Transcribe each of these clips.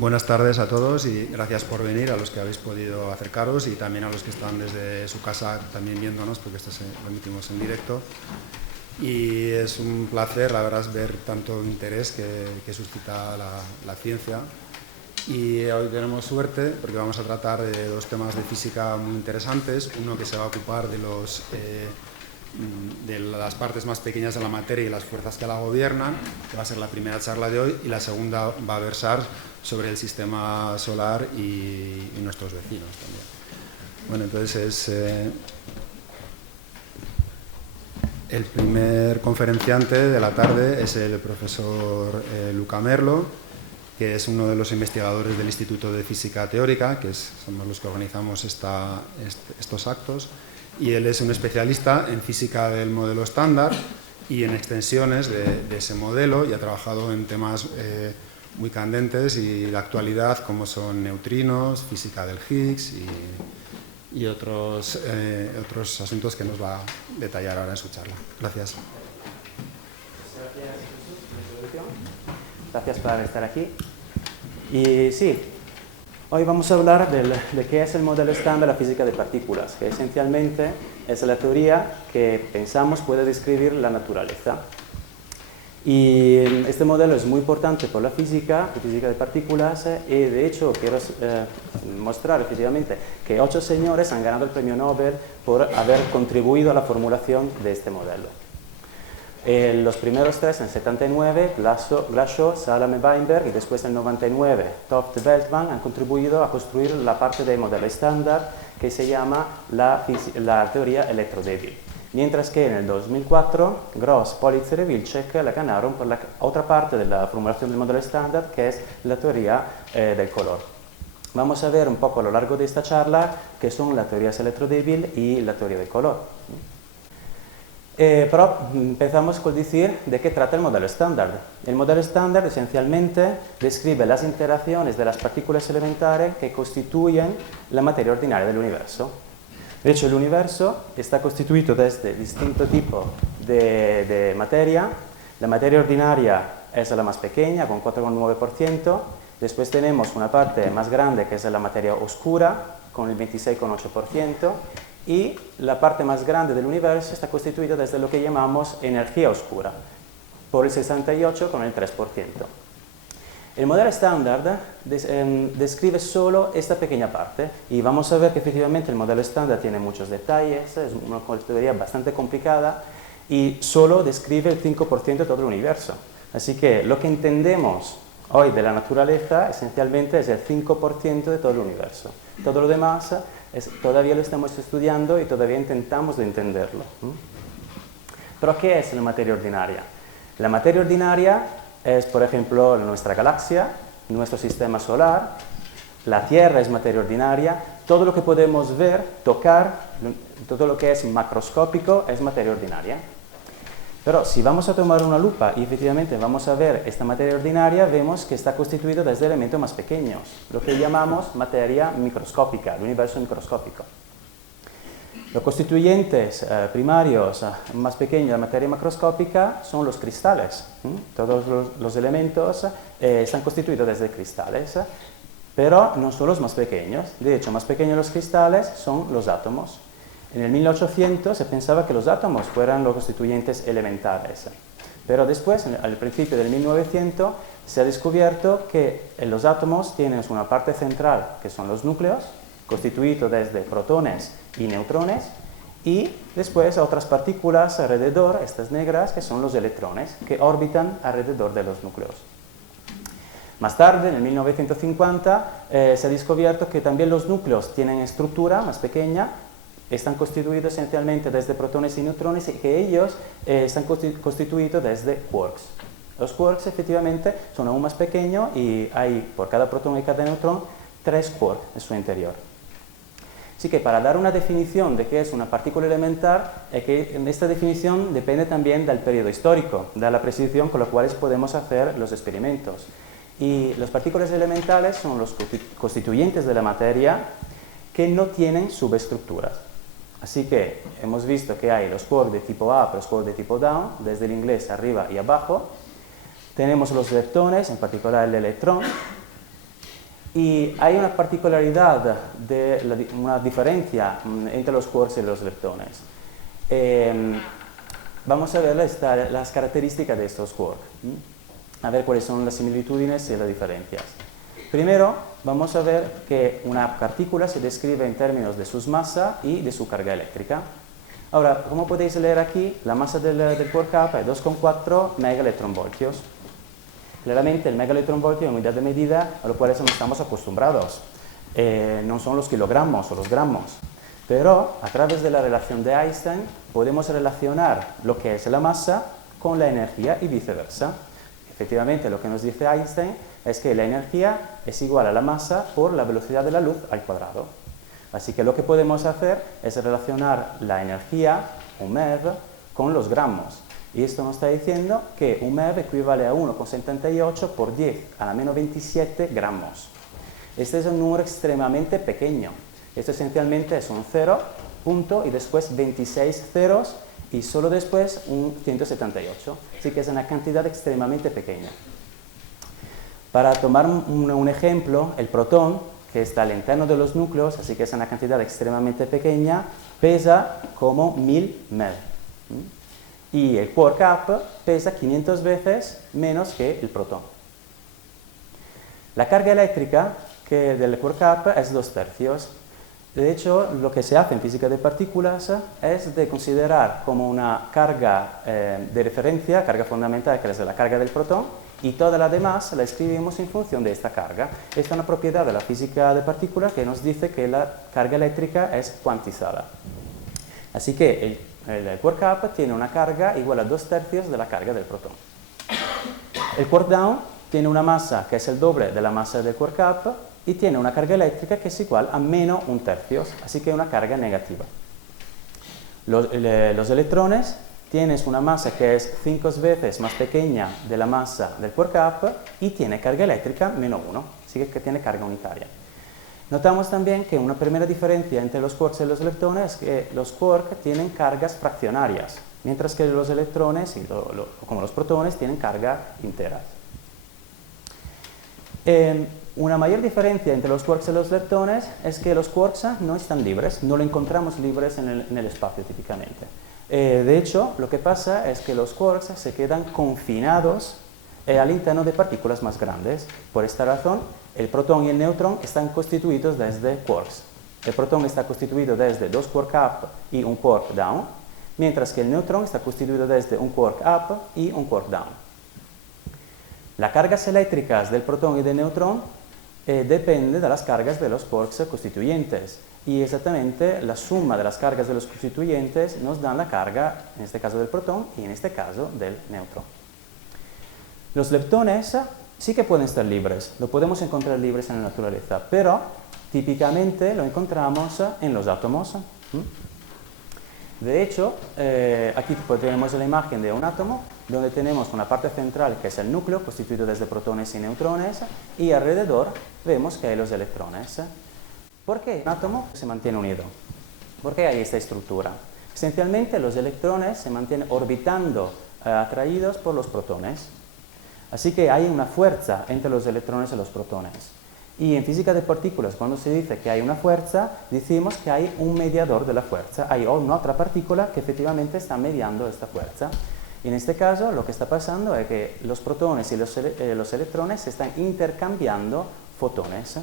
Buenas tardes a todos y gracias por venir, a los que habéis podido acercaros y también a los que están desde su casa también viéndonos, porque esto lo emitimos en directo. Y es un placer, la verdad, ver tanto interés que suscita la ciencia. Y hoy tenemos suerte porque vamos a tratar de dos temas de física muy interesantes. Uno que se va a ocupar de las partes más pequeñas de la materia y las fuerzas que la gobiernan, que va a ser la primera charla de hoy, y la segunda va a versar sobre el sistema solar y nuestros vecinos también. Bueno, entonces el primer conferenciante de la tarde es el profesor Luca Merlo, que es uno de los investigadores del Instituto de Física Teórica, que somos los que organizamos estos actos, y él es un especialista en física del modelo estándar y en extensiones de ese modelo, y ha trabajado en temas muy candentes y de actualidad, como son neutrinos, física del Higgs y otros asuntos que nos va a detallar ahora en su charla. Gracias. Gracias por estar aquí. Y sí, hoy vamos a hablar de qué es el modelo estándar de la física de partículas, que esencialmente es la teoría que pensamos puede describir la naturaleza. Y este modelo es muy importante por la física de partículas, y de hecho quiero mostrar efectivamente que 8 señores han ganado el premio Nobel por haber contribuido a la formulación de este modelo. Los primeros 3 en 79, Glashow, Salame, Weinberg, y después en 99, Toft, Veltman, han contribuido a construir la parte del modelo estándar que se llama la teoría electrodébil. Mientras que en el 2004, Gross, Politzer y Wilczek la ganaron por la otra parte de la formulación del modelo estándar, que es la teoría del color. Vamos a ver un poco a lo largo de esta charla qué son la teoría electrodébil y la teoría del color. Pero empezamos con decir de qué trata el modelo estándar. El modelo estándar esencialmente describe las interacciones de las partículas elementales que constituyen la materia ordinaria del universo. De hecho, el universo está constituido desde distintos tipos de materia. La materia ordinaria es la más pequeña, con 4,9%. Después tenemos una parte más grande, que es la materia oscura, con el 26,8%. Y la parte más grande del universo está constituida desde lo que llamamos energía oscura, por el 68,3%. con el 3%. El modelo estándar describe solo esta pequeña parte, y vamos a ver que efectivamente el modelo estándar tiene muchos detalles, es una teoría bastante complicada y solo describe el 5% de todo el universo. Así que lo que entendemos hoy de la naturaleza esencialmente es el 5% de todo el universo. Todo lo demás todavía lo estamos estudiando y todavía intentamos de entenderlo. ¿Pero qué es la materia ordinaria? La materia ordinaria es, por ejemplo, nuestra galaxia, nuestro sistema solar, la Tierra es materia ordinaria, todo lo que podemos ver, tocar, todo lo que es macroscópico es materia ordinaria. Pero si vamos a tomar una lupa y efectivamente vamos a ver esta materia ordinaria, vemos que está constituido desde elementos más pequeños, lo que llamamos materia microscópica, el universo microscópico. Los constituyentes primarios más pequeños de la materia macroscópica son los cristales. Todos los elementos están constituidos desde cristales, pero no son los más pequeños. De hecho, más pequeños los cristales son los átomos. En el 1800 se pensaba que los átomos fueran los constituyentes elementales, pero después, al principio del 1900, se ha descubierto que los átomos tienen una parte central, que son los núcleos, constituidos desde protones y neutrones, y después otras partículas alrededor, estas negras, que son los electrones, que orbitan alrededor de los núcleos. Más tarde, en el 1950, se ha descubierto que también los núcleos tienen estructura más pequeña, están constituidos esencialmente desde protones y neutrones, y que ellos están constituidos desde quarks. Los quarks efectivamente son aún más pequeños y hay por cada protón y cada neutrón 3 quarks en su interior. Así que para dar una definición de qué es una partícula elemental, esta definición depende también del periodo histórico, de la precisión con la cual podemos hacer los experimentos. Y las partículas elementales son los constituyentes de la materia que no tienen subestructuras. Así que hemos visto que hay los quarks de tipo up, los quarks de tipo down, desde el inglés arriba y abajo. Tenemos los leptones, en particular el electrón, Y hay una particularidad, una diferencia entre los quarks y los leptones. Vamos a ver las características de estos quarks, a ver cuáles son las similitudes y las diferencias. Primero, vamos a ver que una partícula se describe en términos de su masa y de su carga eléctrica. Ahora, como podéis leer aquí, la masa del quark up es 2,4 megaelectronvoltios. Claramente el megaelectronvoltio es una unidad de medida a la cual no estamos acostumbrados. No son los kilogramos o los gramos. Pero a través de la relación de Einstein podemos relacionar lo que es la masa con la energía y viceversa. Efectivamente, lo que nos dice Einstein es que la energía es igual a la masa por la velocidad de la luz al cuadrado. Así que lo que podemos hacer es relacionar la energía, un MeV, con los gramos. Y esto nos está diciendo que un MeV equivale a 1,78 por 10 a la menos 27 gramos. Este es un número extremadamente pequeño. Esto esencialmente es un 0, punto, y después 26 ceros, y solo después un 178. Así que es una cantidad extremadamente pequeña. Para tomar un ejemplo, el protón, que está al interno de los núcleos, así que es una cantidad extremadamente pequeña, pesa como 1000 MeV. Y el quark up pesa 500 veces menos que el protón. La carga eléctrica del quark up es 2/3. De hecho, lo que se hace en física de partículas es de considerar como una carga de referencia, carga fundamental, que es la carga del protón, y toda la demás la escribimos en función de esta carga. Esta es una propiedad de la física de partículas que nos dice que la carga eléctrica es cuantizada. Así que el quark up tiene una carga igual a 2/3 de la carga del protón. El quark down tiene una masa que es el doble de la masa del quark up y tiene una carga eléctrica que es igual a menos 1/3, así que una carga negativa. Los electrones tienen una masa que es 5 veces más pequeña de la masa del quark up y tiene carga eléctrica menos 1, así que tiene carga unitaria. Notamos también que una primera diferencia entre los quarks y los leptones es que los quarks tienen cargas fraccionarias, mientras que los electrones, como los protones, tienen carga entera. Una mayor diferencia entre los quarks y los leptones es que los quarks no están libres, no los encontramos libres en el espacio típicamente. De hecho, lo que pasa es que los quarks se quedan confinados al interno de partículas más grandes. Por esta razón, el protón y el neutrón están constituidos desde quarks. El protón está constituido desde 2 quark up y un quark down, mientras que el neutrón está constituido desde un quark up y un quark down. Las cargas eléctricas del protón y del neutrón depende de las cargas de los quarks constituyentes, y exactamente la suma de las cargas de los constituyentes nos dan la carga, en este caso del protón y en este caso del neutrón. Los leptones sí que pueden estar libres, lo podemos encontrar libres en la naturaleza, pero típicamente lo encontramos en los átomos. De hecho, aquí tenemos la imagen de un átomo, donde tenemos una parte central que es el núcleo, constituido desde protones y neutrones, y alrededor vemos que hay los electrones. ¿Por qué un átomo se mantiene unido? ¿Por qué hay esta estructura? Esencialmente los electrones se mantienen orbitando atraídos por los protones. Así que hay una fuerza entre los electrones y los protones. Y en física de partículas, cuando se dice que hay una fuerza, decimos que hay un mediador de la fuerza. Hay una otra partícula que efectivamente está mediando esta fuerza. Y en este caso lo que está pasando es que los protones y los electrones se están intercambiando fotones.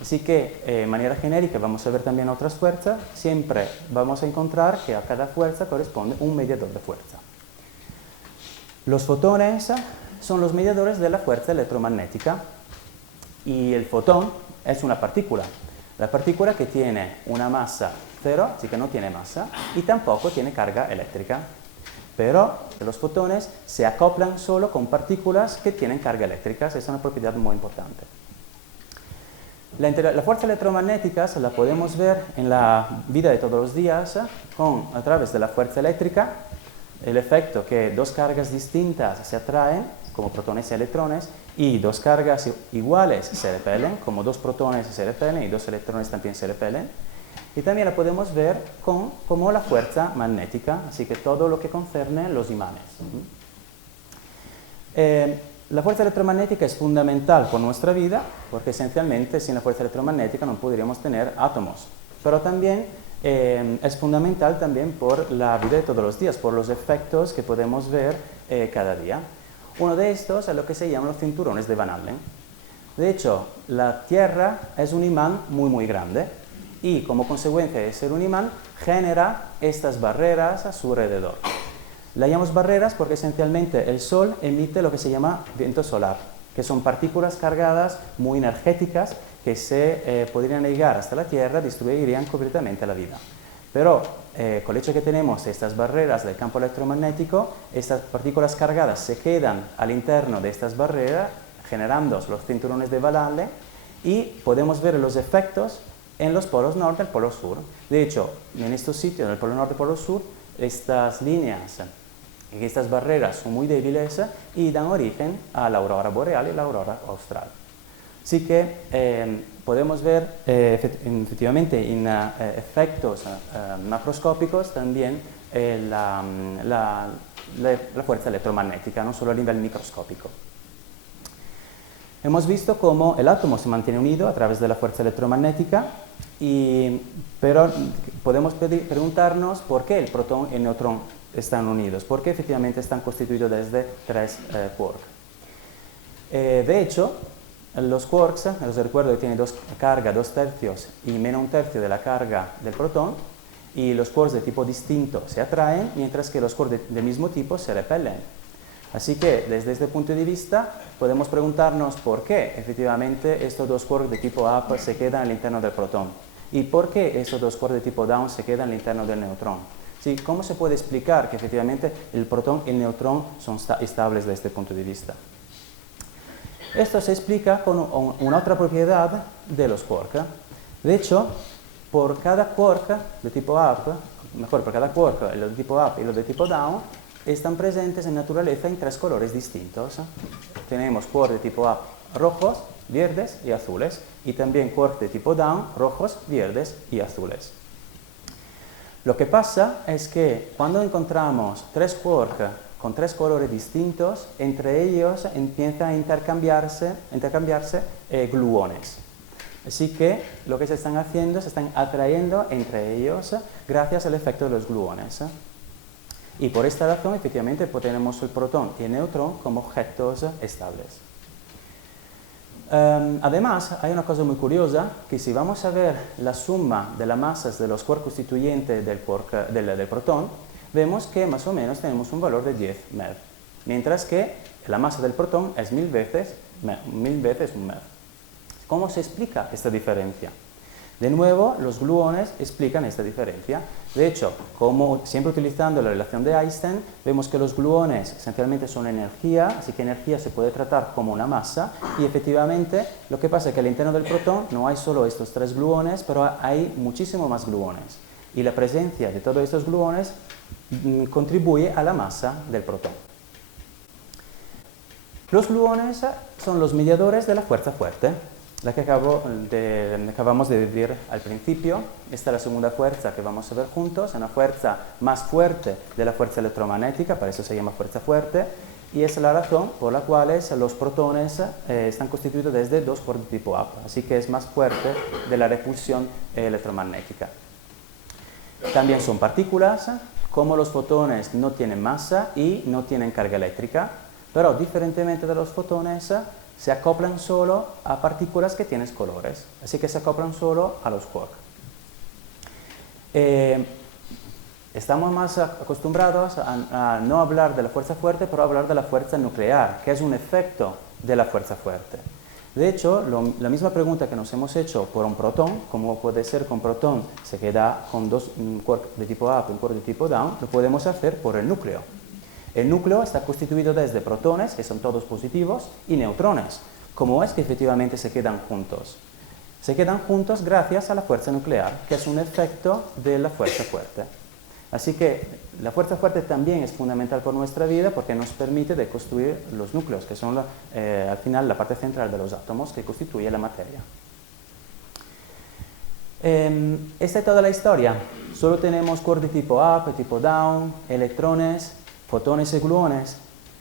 Así que, de manera genérica, vamos a ver también otras fuerzas. Siempre vamos a encontrar que a cada fuerza corresponde un mediador de fuerza. Los fotones son los mediadores de la fuerza electromagnética y el fotón es una partícula. La partícula que tiene una masa cero, así que no tiene masa, y tampoco tiene carga eléctrica. Pero los fotones se acoplan solo con partículas que tienen carga eléctrica. Esa es una propiedad muy importante. La fuerza electromagnética la podemos ver en la vida de todos los días a través de la fuerza eléctrica, el efecto que dos cargas distintas se atraen, como protones y electrones, y dos cargas iguales se repelen, como dos protones se repelen y dos electrones también se repelen. Y también la podemos ver como la fuerza magnética, así que todo lo que concerne los imanes. La fuerza electromagnética es fundamental por nuestra vida, porque esencialmente sin la fuerza electromagnética no podríamos tener átomos. Pero también es fundamental también por la vida de todos los días, por los efectos que podemos ver cada día. Uno de estos es lo que se llaman los cinturones de Van Allen. De hecho, la Tierra es un imán muy grande y como consecuencia de ser un imán genera estas barreras a su alrededor. La llamamos barreras porque esencialmente el Sol emite lo que se llama viento solar, que son partículas cargadas muy energéticas que se podrían llegar hasta la Tierra y destruirían completamente la vida. Pero con el hecho de que tenemos estas barreras del campo electromagnético, estas partículas cargadas se quedan al interno de estas barreras, generando los cinturones de Van Allen, y podemos ver los efectos en los polos norte y el polo sur. De hecho, en estos sitios, en el polo norte y el polo sur, estas líneas, estas barreras son muy débiles y dan origen a la aurora boreal y la aurora austral. Así que podemos ver efectivamente en efectos macroscópicos también la fuerza electromagnética, no solo a nivel microscópico. Hemos visto cómo el átomo se mantiene unido a través de la fuerza electromagnética, pero podemos preguntarnos por qué el protón y el neutrón están unidos, por qué efectivamente están constituidos desde tres quarks. De hecho, los quarks, os recuerdo que tienen carga 2/3 y menos 1/3 de la carga del protón, y los quarks de tipo distinto se atraen, mientras que los quarks del mismo tipo se repelen. Así que desde este punto de vista podemos preguntarnos por qué efectivamente estos dos quarks de tipo up se quedan al interno del protón y por qué estos dos quarks de tipo down se quedan al interno del neutrón. ¿Sí? ¿Cómo se puede explicar que efectivamente el protón y el neutrón son estables desde este punto de vista? Esto se explica con una otra propiedad de los quarks. De hecho, por cada quark de tipo up, mejor, por cada quark, el de tipo up y los de tipo down, están presentes en naturaleza en tres colores distintos. Tenemos quarks de tipo up rojos, verdes y azules, y también quarks de tipo down rojos, verdes y azules. Lo que pasa es que cuando encontramos tres quarks con tres colores distintos, entre ellos empiezan a intercambiarse gluones. Así que lo que se están haciendo, se están atrayendo entre ellos gracias al efecto de los gluones. Y por esta razón, efectivamente, tenemos el protón y el neutrón como objetos estables. Además, hay una cosa muy curiosa, que si vamos a ver la suma de las masas de los quarks constituyentes del protón, vemos que más o menos tenemos un valor de 10 MeV, mientras que la masa del protón es 1000 veces un MeV. ¿Cómo se explica esta diferencia? De nuevo, los gluones explican esta diferencia. De hecho, como siempre utilizando la relación de Einstein, vemos que los gluones esencialmente son energía, así que energía se puede tratar como una masa, y efectivamente lo que pasa es que al interno del protón no hay solo estos tres gluones, pero hay muchísimo más gluones. Y la presencia de todos estos gluones contribuye a la masa del protón. Los gluones son los mediadores de la fuerza fuerte, la que acabamos de vivir al principio. Esta es la segunda fuerza que vamos a ver juntos, una fuerza más fuerte de la fuerza electromagnética, por eso se llama fuerza fuerte, y es la razón por la cual los protones están constituidos desde dos quarks de tipo up, así que es más fuerte de la repulsión electromagnética. También son partículas, como los fotones no tienen masa y no tienen carga eléctrica, pero diferentemente de los fotones, se acoplan solo a partículas que tienen colores, así que se acoplan solo a los quarks. Estamos más acostumbrados a no hablar de la fuerza fuerte, pero a hablar de la fuerza nuclear, que es un efecto de la fuerza fuerte. De hecho, la misma pregunta que nos hemos hecho por un protón, como puede ser que un protón se queda con un quark de tipo up y un quark de tipo down, lo podemos hacer por el núcleo. El núcleo está constituido desde protones, que son todos positivos, y neutrones. ¿Cómo es que efectivamente se quedan juntos? Se quedan juntos gracias a la fuerza nuclear, que es un efecto de la fuerza fuerte. Así que la fuerza fuerte también es fundamental por nuestra vida porque nos permite de construir los núcleos, que son al final la parte central de los átomos que constituye la materia. Esta es toda la historia. Solo tenemos quarks de tipo up, tipo down, electrones, fotones y gluones.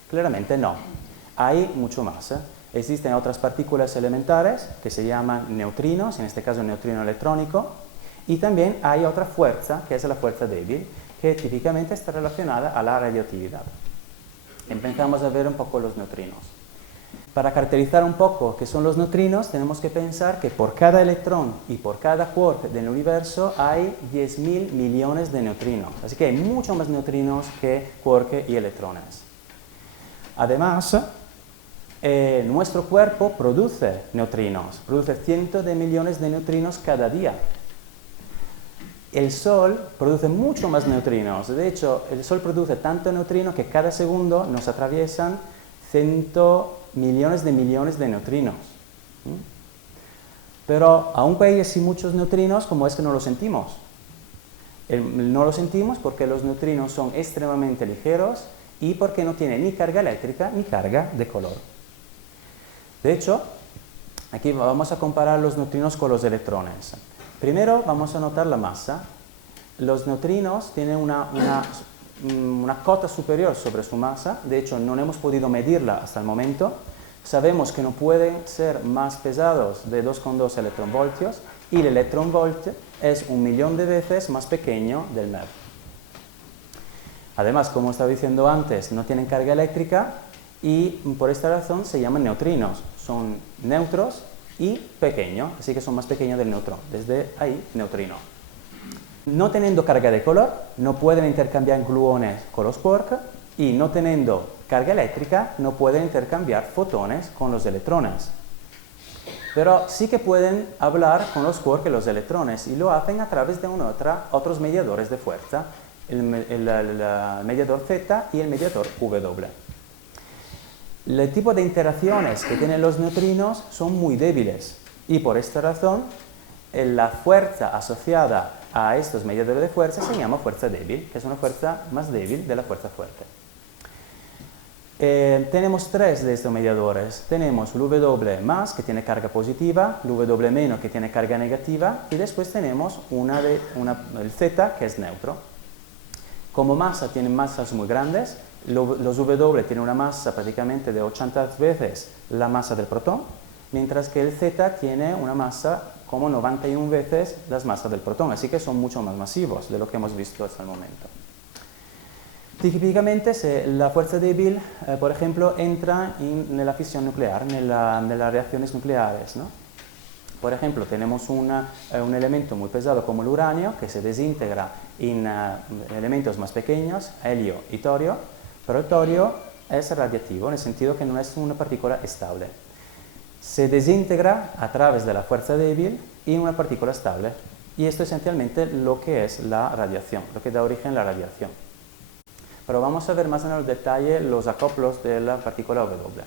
Claramente no. hay mucho más. Existen otras partículas elementares que se llaman neutrinos, en este caso un neutrino electrónico, y también hay otra fuerza, que es la fuerza débil, que típicamente está relacionada a la radioactividad. Empezamos a ver un poco los neutrinos. Para caracterizar un poco qué son los neutrinos, tenemos que pensar que por cada electrón y por cada quark del universo hay 10.000 millones de neutrinos. Así que hay mucho más neutrinos que quark y electrones. Además, nuestro cuerpo produce neutrinos, produce cientos de millones de neutrinos cada día. El Sol produce mucho más neutrinos. De hecho, el Sol produce tanto neutrinos que cada segundo nos atraviesan 100 millones de neutrinos. Pero aunque hay así muchos neutrinos, ¿cómo es que no los sentimos? No los sentimos porque los neutrinos son extremadamente ligeros y porque no tienen ni carga eléctrica ni carga de color. De hecho, aquí vamos a comparar los neutrinos con los electrones. Primero vamos a notar la masa. Los neutrinos tienen una cota superior sobre su masa. De hecho, no hemos podido medirla hasta el momento. Sabemos que no pueden ser más pesados de 2,2 electronvoltios y el electronvolt es 1.000.000 de veces más pequeño del MeV. Además, como estaba diciendo antes, no tienen carga eléctrica y por esta razón se llaman neutrinos. Son neutros y pequeños, así que son más pequeños del neutrón. Desde ahí, neutrino. No teniendo carga de color, no pueden intercambiar gluones con los quarks y no teniendo carga eléctrica, no pueden intercambiar fotones con los electrones. Pero sí que pueden hablar con los quarks y los electrones y lo hacen a través de otros mediadores de fuerza, el mediador Z y el mediador W. El tipo de interacciones que tienen los neutrinos son muy débiles y por esta razón la fuerza asociada a estos mediadores de fuerza se llama fuerza débil, que es una fuerza más débil de la fuerza fuerte. Tenemos tres de estos mediadores. Tenemos el W+, que tiene carga positiva, el W- que tiene carga negativa, y después tenemos el Z, que es neutro. Como masa tienen masas muy grandes, los W tienen una masa prácticamente de 80 veces la masa del protón, mientras que el Z tiene una masa como 91 veces las masas del protón, así que son mucho más masivos de lo que hemos visto hasta el momento. Típicamente la fuerza débil, por ejemplo, entra en la fisión nuclear, en las reacciones nucleares, ¿no? Por ejemplo, tenemos un elemento muy pesado como el uranio, que se desintegra en elementos más pequeños, helio y torio, pero el torio es radiactivo, en el sentido que no es una partícula estable. Se desintegra a través de la fuerza débil en una partícula estable, y esto es esencialmente lo que es la radiación, lo que da origen a la radiación. Pero vamos a ver más en el detalle los acoplos de la partícula W.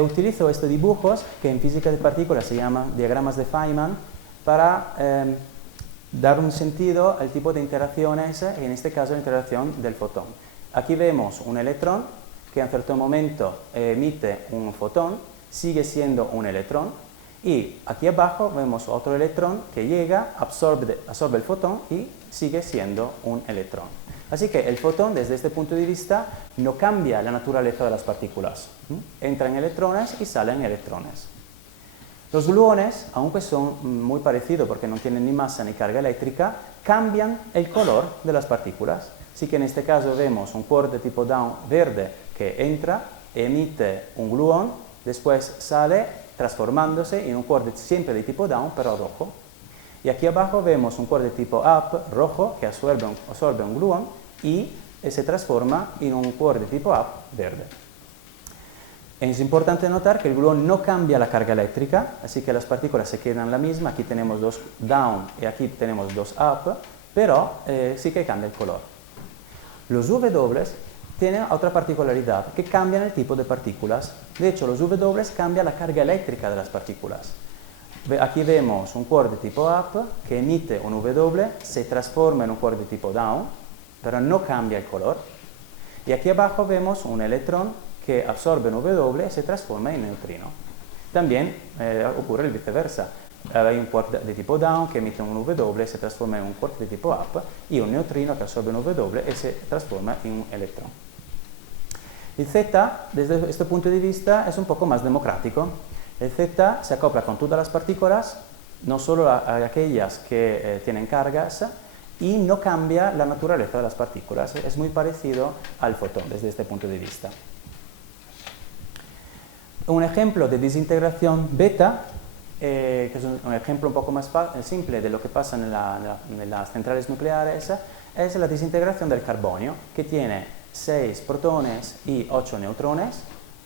Utilizo estos dibujos que en física de partículas se llaman diagramas de Feynman para dar un sentido al tipo de interacciones, en este caso la interacción del fotón. Aquí vemos un electrón que en cierto momento emite un fotón, sigue siendo un electrón, y aquí abajo vemos otro electrón que llega, absorbe el fotón y sigue siendo un electrón. Así que el fotón, desde este punto de vista, no cambia la naturaleza de las partículas. Entran electrones y salen electrones. Los gluones, aunque son muy parecidos porque no tienen ni masa ni carga eléctrica, cambian el color de las partículas. Así que en este caso vemos un quark de tipo Down verde que entra, emite un gluón, después sale transformándose en un quark siempre de tipo Down pero rojo. Y aquí abajo vemos un quark de tipo Up rojo que absorbe un gluón y se transforma en un quark de tipo Up verde. Es importante notar que el gluón no cambia la carga eléctrica, así que las partículas se quedan la misma. Aquí tenemos dos Down y aquí tenemos dos Up, pero sí que cambia el color. Los W tienen otra particularidad, que cambian el tipo de partículas. De hecho, los W cambian la carga eléctrica de las partículas. Aquí vemos un quark de tipo Up que emite un W, se transforma en un quark de tipo Down, pero no cambia el color. Y aquí abajo vemos un electrón que absorbe un W y se transforma en neutrino. También ocurre el viceversa. Hay un quark de tipo Down que emite un W, se transforma en un quark de tipo Up, y un neutrino que absorbe un W y se transforma en un electrón. El Z, desde este punto de vista, es un poco más democrático. El Z se acopla con todas las partículas, no solo a aquellas que tienen cargas, y no cambia la naturaleza de las partículas. Es muy parecido al fotón desde este punto de vista. Un ejemplo de desintegración beta, que es un ejemplo un poco más simple de lo que pasa en las centrales nucleares, es la desintegración del carbonio, que tiene 6 protones y 8 neutrones,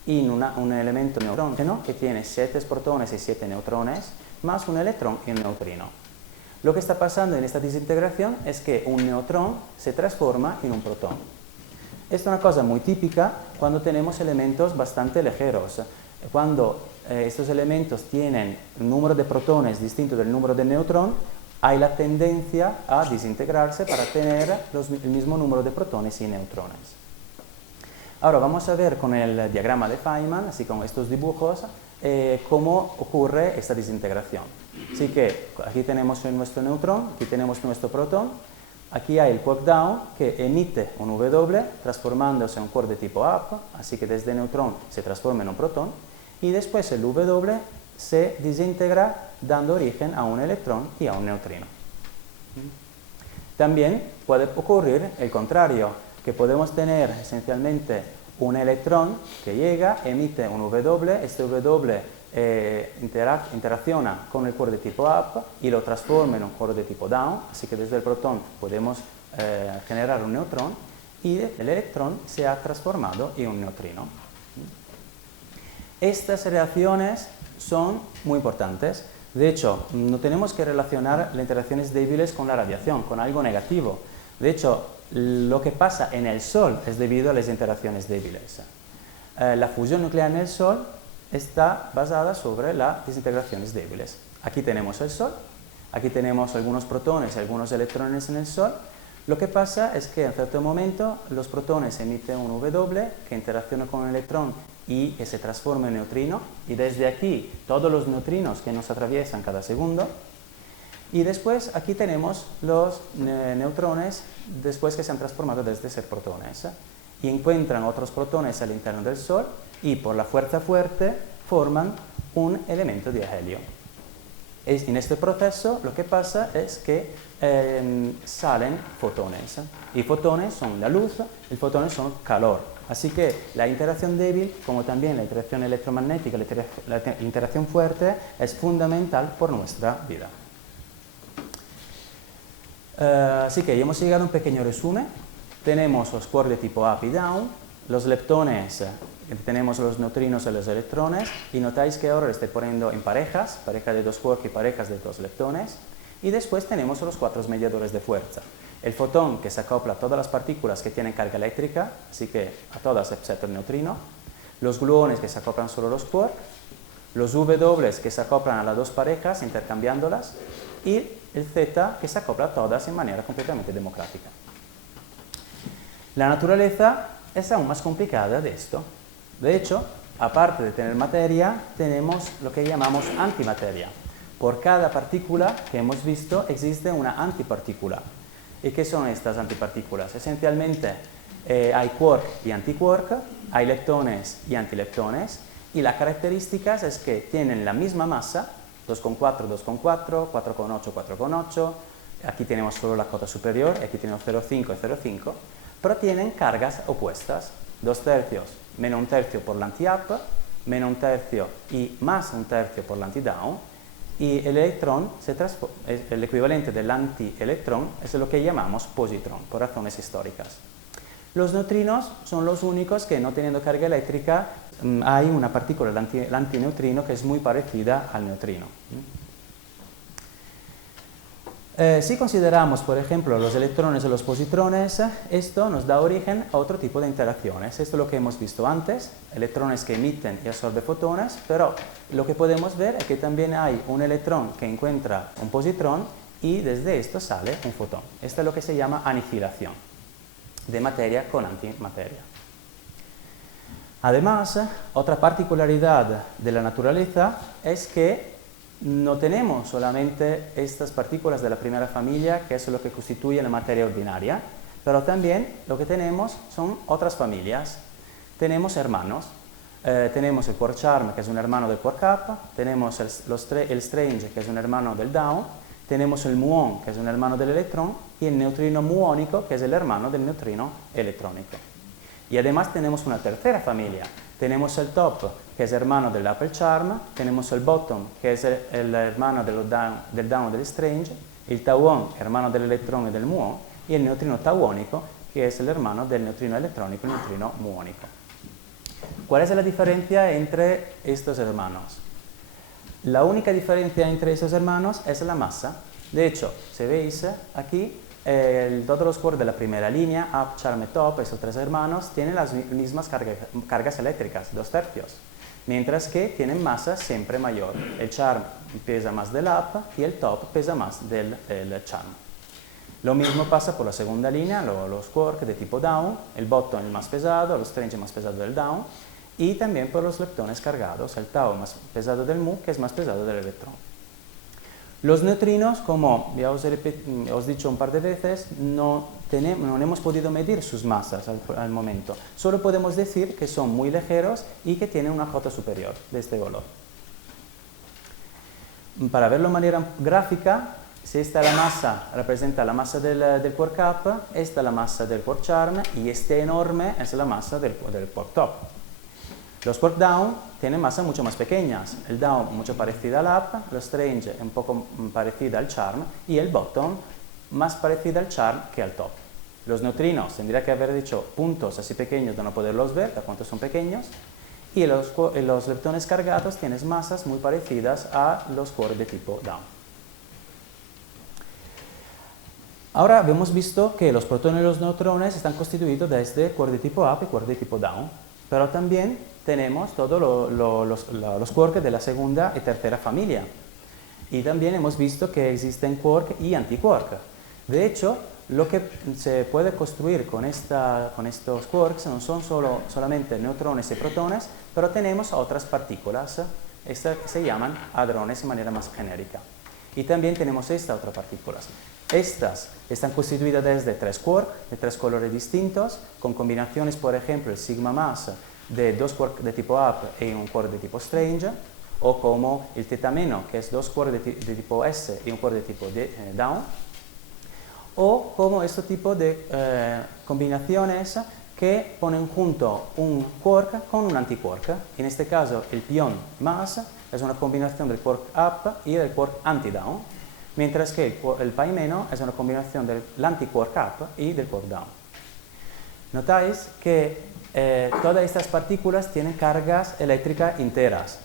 y un elemento neutrógeno que tiene 7 protones y 7 neutrones, más un electrón y un neutrino. Lo que está pasando en esta desintegración es que un neutrón se transforma en un protón. Esta es una cosa muy típica cuando tenemos elementos bastante ligeros. Cuando estos elementos tienen un número de protones distinto del número de neutrón, hay la tendencia a desintegrarse para tener el mismo número de protones y neutrones. Ahora vamos a ver con el diagrama de Feynman, así con estos dibujos, cómo ocurre esta desintegración. Así que aquí tenemos nuestro neutrón, aquí tenemos nuestro protón, aquí hay el quark down que emite un W transformándose en un quark de tipo up, así que desde neutrón se transforma en un protón, y después el W se desintegra dando origen a un electrón y a un neutrino. También puede ocurrir el contrario, que podemos tener esencialmente un electrón que llega, emite un W, este W interacciona con el quark de tipo up y lo transforma en un quark de tipo down, así que desde el protón podemos generar un neutrón y el electrón se ha transformado en un neutrino. Estas reacciones son muy importantes. De hecho, no tenemos que relacionar las interacciones débiles con la radiación, con algo negativo. De hecho, lo que pasa en el Sol es debido a las interacciones débiles. La fusión nuclear en el Sol está basada sobre las desintegraciones débiles. Aquí tenemos el Sol, aquí tenemos algunos protones y algunos electrones en el Sol. Lo que pasa es que en cierto momento los protones emiten un W que interacciona con el electrón y que se transforma en neutrino, y desde aquí todos los neutrinos que nos atraviesan cada segundo. Y después aquí tenemos los neutrones después que se han transformado desde ser protones y encuentran otros protones al interno del Sol y por la fuerza fuerte forman un elemento de helio. En este proceso lo que pasa es que salen fotones y fotones son la luz y fotones son calor. Así que la interacción débil, como también la interacción electromagnética, la interacción fuerte, es fundamental por nuestra vida. Así que ya hemos llegado a un pequeño resumen. Tenemos los quarks de tipo up y down, los leptones, tenemos los neutrinos y los electrones, y notáis que ahora lo estoy poniendo en parejas, pareja de 2 quarks y parejas de 2 leptones, y después tenemos los 4 mediadores de fuerza. El fotón que se acopla a todas las partículas que tienen carga eléctrica, así que a todas excepto el neutrino, los gluones que se acoplan solo a los quarks, los W que se acoplan a las 2 parejas intercambiándolas, y el Z que se acopla a todas en manera completamente democrática. La naturaleza es aún más complicada de esto. De hecho, aparte de tener materia, tenemos lo que llamamos antimateria. Por cada partícula que hemos visto existe una antipartícula. ¿Y qué son estas antipartículas? Esencialmente hay quark y antiquark, hay leptones y antileptones, y la característica es que tienen la misma masa, 2,4, 2,4, 4,8, 4,8, aquí tenemos solo la cota superior, aquí tenemos 0,5 y 0,5, pero tienen cargas opuestas, 2 tercios menos 1 tercio por la anti-up, menos 1 tercio y más 1 tercio por la anti-down, y el electrón, el equivalente del antielectrón, es lo que llamamos positrón, por razones históricas. Los neutrinos son los únicos que, no teniendo carga eléctrica, hay una partícula, el antineutrino, que es muy parecida al neutrino. Si consideramos, por ejemplo, los electrones o los positrones, esto nos da origen a otro tipo de interacciones. Esto es lo que hemos visto antes, electrones que emiten y absorben fotones, pero lo que podemos ver es que también hay un electrón que encuentra un positrón y desde esto sale un fotón. Esto es lo que se llama aniquilación de materia con antimateria. Además, otra particularidad de la naturaleza es que no tenemos solamente estas partículas de la primera familia, que es lo que constituye la materia ordinaria, pero también lo que tenemos son otras familias. tenemos hermanos. Tenemos el quark charm, que es un hermano del quark up, tenemos el strange, que es un hermano del down, tenemos el muón, que es un hermano del electrón, y el neutrino muónico, que es el hermano del neutrino electrónico. Y además tenemos una tercera familia. Tenemos el top, que es hermano del up charm, tenemos el bottom, que es el hermano del down del strange, el tauón, hermano del electrón y del muón, y el neutrino tauónico, que es el hermano del neutrino electrónico y el neutrino muónico. ¿Cuál es la diferencia entre estos hermanos? La única diferencia entre estos hermanos es la masa. De hecho, si veis aquí, todos los quarks de la primera línea, up, charm y top, esos tres hermanos, tienen las mismas cargas eléctricas, 2/3, mientras que tienen masa siempre mayor. El charm pesa más del up y el top pesa más del charm. Lo mismo pasa por la segunda línea, los quarks de tipo down, el bottom es más pesado, el strange es más pesado del down, y también por los leptones cargados, el tau más pesado del mu, que es más pesado del electrón. Los neutrinos, como ya os he dicho un par de veces, no hemos podido medir sus masas al momento. Solo podemos decir que son muy ligeros y que tienen una J superior de este valor. Para verlo de manera gráfica, si esta la masa representa la masa del quark up, esta la masa del quark charm y este enorme es la masa del quark top. Los quark down tienen masas mucho más pequeñas, el down mucho parecida al up, lo strange un poco parecida al charm y el bottom más parecida al charm que al top. Los neutrinos tendría que haber dicho puntos así pequeños de no poderlos ver, de cuánto son pequeños, y los leptones cargados tienen masas muy parecidas a los quarks de tipo down. Ahora hemos visto que los protones y los neutrones están constituidos desde quark de tipo up y quark de tipo down, pero también tenemos todos los quarks de la segunda y tercera familia. Y también hemos visto que existen quark y antiquark. De hecho, lo que se puede construir con estos quarks no son solamente neutrones y protones, pero tenemos otras partículas. Estas se llaman hadrones de manera más genérica. Y también tenemos estas otras partículas. Estas están constituidas desde 3 quarks de 3 colores distintos, con combinaciones, por ejemplo, el sigma más de 2 quarks de tipo up y un quark de tipo strange, o como el teta menos, que es 2 quarks de tipo S y un quark de tipo down, o como este tipo de combinaciones que ponen junto un quark con un antiquark. En este caso, el pion más es una combinación del quark up y del quark anti-down, mientras que el pi menos es una combinación del antiquark up y del quark down. Notáis que todas estas partículas tienen cargas eléctricas enteras.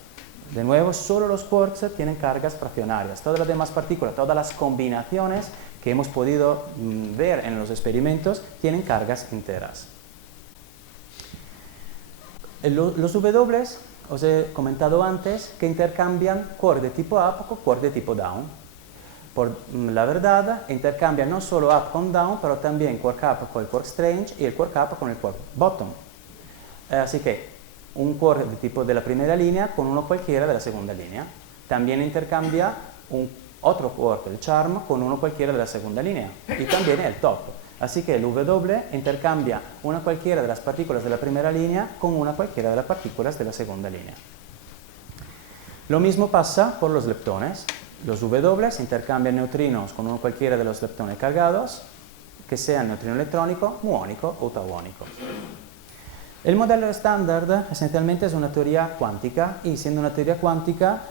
De nuevo, solo los quarks tienen cargas fraccionarias. Todas las demás partículas, todas las combinaciones que hemos podido ver en los experimentos, tienen cargas enteras. Los W, os he comentado antes, que intercambian quark de tipo up con quark de tipo down. Por la verdad, intercambian no solo up con down, pero también quark up con el quark strange y el quark up con el quark bottom. Así que un quark de tipo de la primera línea con uno cualquiera de la segunda línea. También intercambia otro quark, el charm, con uno cualquiera de la segunda línea. Y también el top. Así que el W intercambia una cualquiera de las partículas de la primera línea con una cualquiera de las partículas de la segunda línea. Lo mismo pasa por los leptones. Los W intercambian neutrinos con uno cualquiera de los leptones cargados, que sean neutrino electrónico, muónico o tauónico. El modelo estándar esencialmente es una teoría cuántica y siendo una teoría cuántica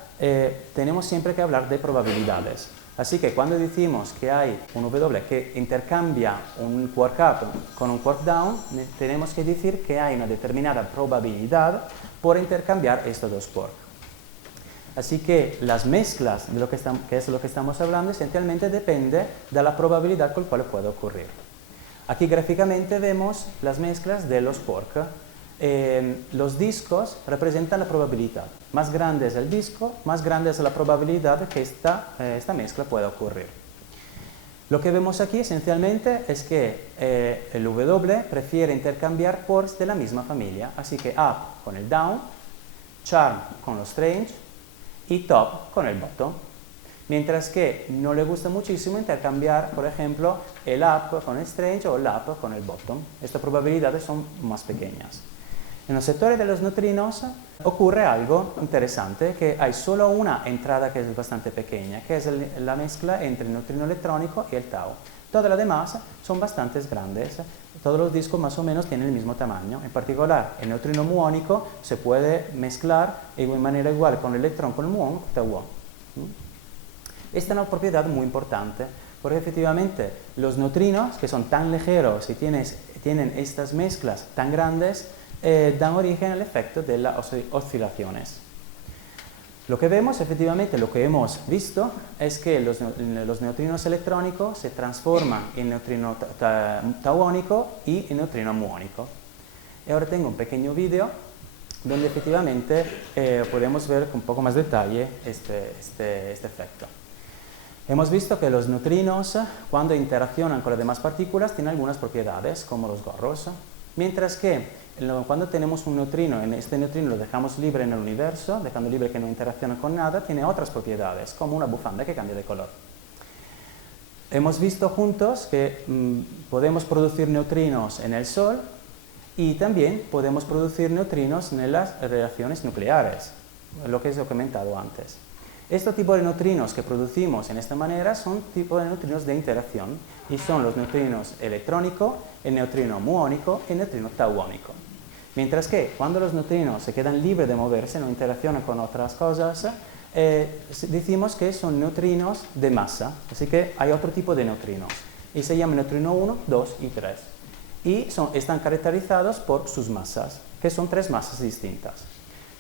tenemos siempre que hablar de probabilidades. Así que cuando decimos que hay un W que intercambia un quark up con un quark down, tenemos que decir que hay una determinada probabilidad por intercambiar estos dos quarks. Así que las mezclas, de lo que es lo que estamos hablando, esencialmente depende de la probabilidad con la cual puede ocurrir. Aquí gráficamente vemos las mezclas de los quarks. Los discos representan la probabilidad. Más grande es el disco, más grande es la probabilidad que esta mezcla pueda ocurrir. Lo que vemos aquí esencialmente es que el W prefiere intercambiar quarks de la misma familia, así que up con el down, charm con los strange y top con el bottom. Mientras que no le gusta muchísimo intercambiar, por ejemplo, el up con el strange o el up con el bottom. Estas probabilidades son más pequeñas. En el sector de los neutrinos ocurre algo interesante, que hay solo una entrada que es bastante pequeña, que es la mezcla entre el neutrino electrónico y el tau. Todas las demás son bastante grandes, todos los discos más o menos tienen el mismo tamaño. En particular, el neutrino muónico se puede mezclar de manera igual con el electrón, con el muón, tauón. Esta es una propiedad muy importante, porque efectivamente los neutrinos, que son tan ligeros y tienen estas mezclas tan grandes, dan origen al efecto de las oscilaciones. Lo que vemos, efectivamente, lo que hemos visto, es que los neutrinos electrónicos se transforman en neutrino tauónico y en neutrino muónico. Y ahora tengo un pequeño vídeo donde efectivamente podemos ver con un poco más detalle este efecto. Hemos visto que los neutrinos, cuando interaccionan con las demás partículas, tienen algunas propiedades, como los gorros, mientras que cuando tenemos un neutrino, este neutrino lo dejamos libre en el universo, dejando libre que no interacciona con nada, tiene otras propiedades, como una bufanda que cambia de color. Hemos visto juntos que podemos producir neutrinos en el Sol y también podemos producir neutrinos en las reacciones nucleares, lo que os he comentado antes. Este tipo de neutrinos que producimos en esta manera son tipo de neutrinos de interacción y son los neutrinos electrónico, el neutrino muónico y el neutrino tauónico. Mientras que cuando los neutrinos se quedan libres de moverse, no interaccionan con otras cosas, decimos que son neutrinos de masa. Así que hay otro tipo de neutrinos y se llaman neutrino 1, 2 y 3. Y están caracterizados por sus masas, que son 3 masas distintas.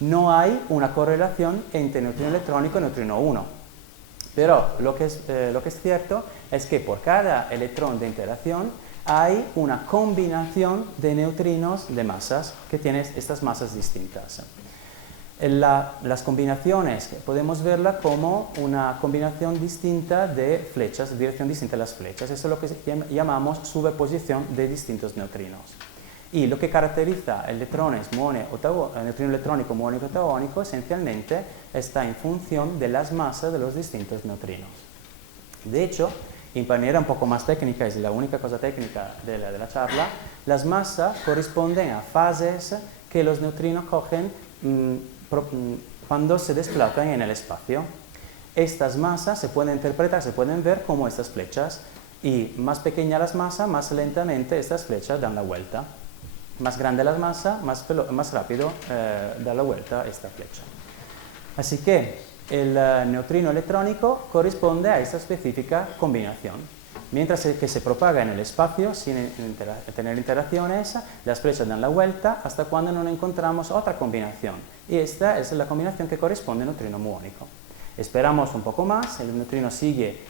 No hay una correlación entre neutrino electrónico y neutrino 1. Pero lo que es cierto es que por cada electrón de interacción hay una combinación de neutrinos de masas que tienen estas masas distintas. Las combinaciones podemos verlas como una combinación distinta de flechas, dirección distinta de las flechas. Eso es lo que llamamos superposición de distintos neutrinos. Y lo que caracteriza el neutrino electrónico muónico tauónico esencialmente está en función de las masas de los distintos neutrinos. De hecho, en manera un poco más técnica, es la única cosa técnica de la charla, las masas corresponden a fases que los neutrinos cogen cuando se desplazan en el espacio. Estas masas se pueden interpretar, se pueden ver como estas flechas, y más pequeña las masas, más lentamente estas flechas dan la vuelta. Más grande la masa, más rápido da la vuelta esta flecha. Así que el neutrino electrónico corresponde a esta específica combinación. Mientras que se propaga en el espacio sin tener interacciones, las flechas dan la vuelta hasta cuando no encontramos otra combinación. Y esta es la combinación que corresponde al neutrino muónico. Esperamos un poco más, el neutrino sigue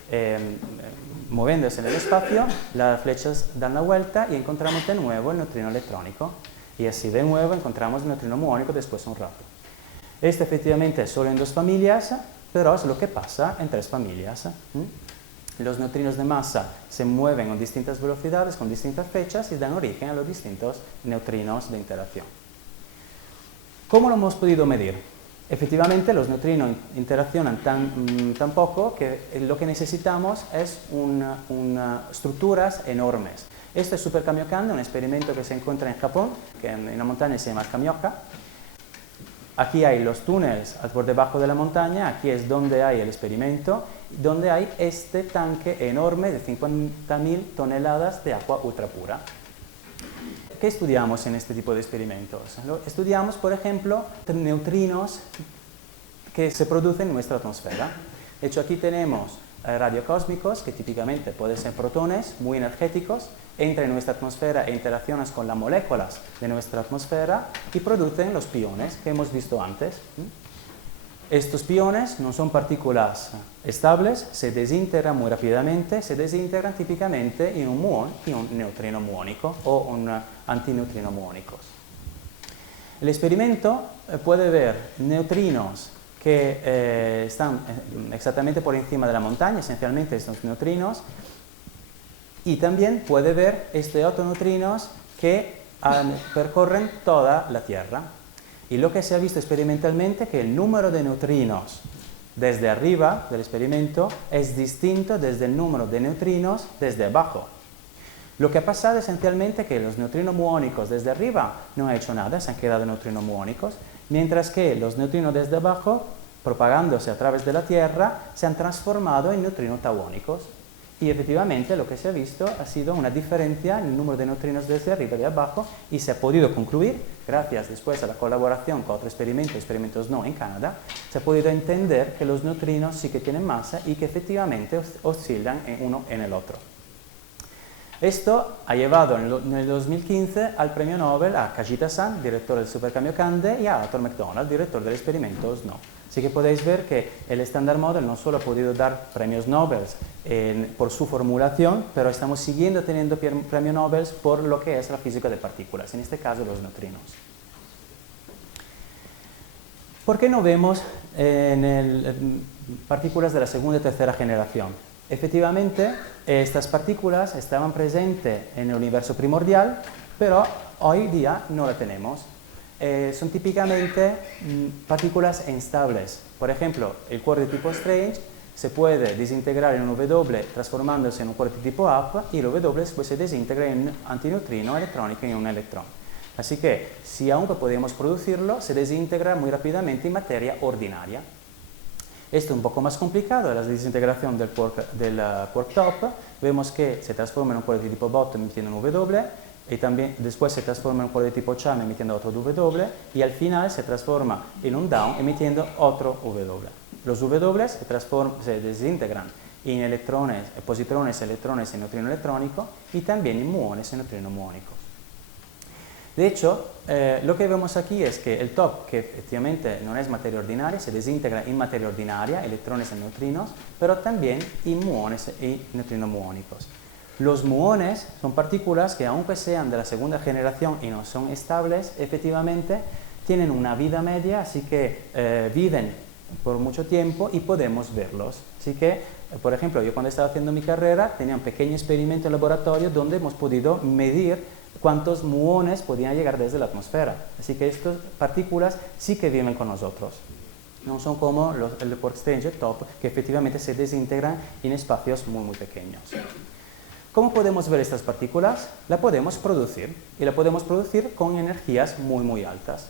moviéndose en el espacio, las flechas dan la vuelta y encontramos de nuevo el neutrino electrónico. Y así de nuevo encontramos el neutrino muónico después de un rato. Este efectivamente es solo en 2 familias, pero es lo que pasa en 3 familias. Los neutrinos de masa se mueven con distintas velocidades, con distintas fechas y dan origen a los distintos neutrinos de interacción. ¿Cómo lo hemos podido medir? Efectivamente, los neutrinos interaccionan tan poco que lo que necesitamos es estructuras enormes. Este es Super Kamiokan, un experimento que se encuentra en Japón, que en una montaña se llama Kamioka. Aquí hay los túneles por debajo de la montaña, aquí es donde hay el experimento, donde hay este tanque enorme de 50.000 toneladas de agua ultrapura. ¿Qué estudiamos en este tipo de experimentos? Estudiamos, por ejemplo, neutrinos que se producen en nuestra atmósfera. De hecho, aquí tenemos radiocósmicos, que típicamente pueden ser protones muy energéticos, entran en nuestra atmósfera e interaccionan con las moléculas de nuestra atmósfera y producen los piones que hemos visto antes. Estos piones no son partículas estables, se desintegran muy rápidamente, se desintegran típicamente en un muón y un neutrino muónico o un antineutrino muónicos. El experimento puede ver neutrinos que están exactamente por encima de la montaña, esencialmente estos neutrinos, y también puede ver estos otros neutrinos que percorren toda la Tierra. Y lo que se ha visto experimentalmente es que el número de neutrinos desde arriba del experimento es distinto desde el número de neutrinos desde abajo. Lo que ha pasado esencialmente es que los neutrinos muónicos desde arriba no han hecho nada, se han quedado neutrinos muónicos, mientras que los neutrinos desde abajo, propagándose a través de la Tierra, se han transformado en neutrinos tauónicos. Y efectivamente lo que se ha visto ha sido una diferencia en el número de neutrinos desde arriba y de abajo, y se ha podido concluir, gracias después a la colaboración con otro experimento, experimentos no en Canadá, se ha podido entender que los neutrinos sí que tienen masa y que efectivamente oscilan uno en el otro. Esto ha llevado en el 2015 al premio Nobel a Kajita-san, director del Supercambio Cande, y a Arthur McDonald, director del experimento SNO. Así que podéis ver que el Standard Model no solo ha podido dar premios Nobel por su formulación, pero estamos siguiendo teniendo premios Nobel por lo que es la física de partículas, en este caso los neutrinos. ¿Por qué no vemos partículas de la segunda y tercera generación? Efectivamente, estas partículas estaban presentes en el universo primordial, pero hoy día no las tenemos. Son típicamente partículas instables. Por ejemplo, el quark de tipo Strange se puede desintegrar en un W transformándose en un quark de tipo up, y el W después se desintegra en un antineutrino electrónico y en un electrón. Así que, si aunque podemos producirlo, se desintegra muy rápidamente en materia ordinaria. Esto es un poco más complicado, la desintegración del quark top. Vemos que se transforma en un quark de tipo bottom emitiendo un W, y también después se transforma en un quark de tipo chum emitiendo otro W, y al final se transforma en un down emitiendo otro W. Los W se desintegran en electrones, positrones, electrones y neutrino electrónico, y también en muones y neutrinos muónicos. De hecho, lo que vemos aquí es que el top, que efectivamente no es materia ordinaria, se desintegra en materia ordinaria, electrones y neutrinos, pero también en muones y neutrinos muónicos. Los muones son partículas que, aunque sean de la segunda generación y no son estables, efectivamente tienen una vida media, así que viven por mucho tiempo y podemos verlos. Así que, por ejemplo, yo cuando estaba haciendo mi carrera tenía un pequeño experimento en laboratorio donde hemos podido medir cuántos muones podían llegar desde la atmósfera. Así que estas partículas sí que viven con nosotros. No son como el quark Strange top, que efectivamente se desintegran en espacios muy pequeños. ¿Cómo podemos ver estas partículas? La podemos producir, y la podemos producir con energías muy altas.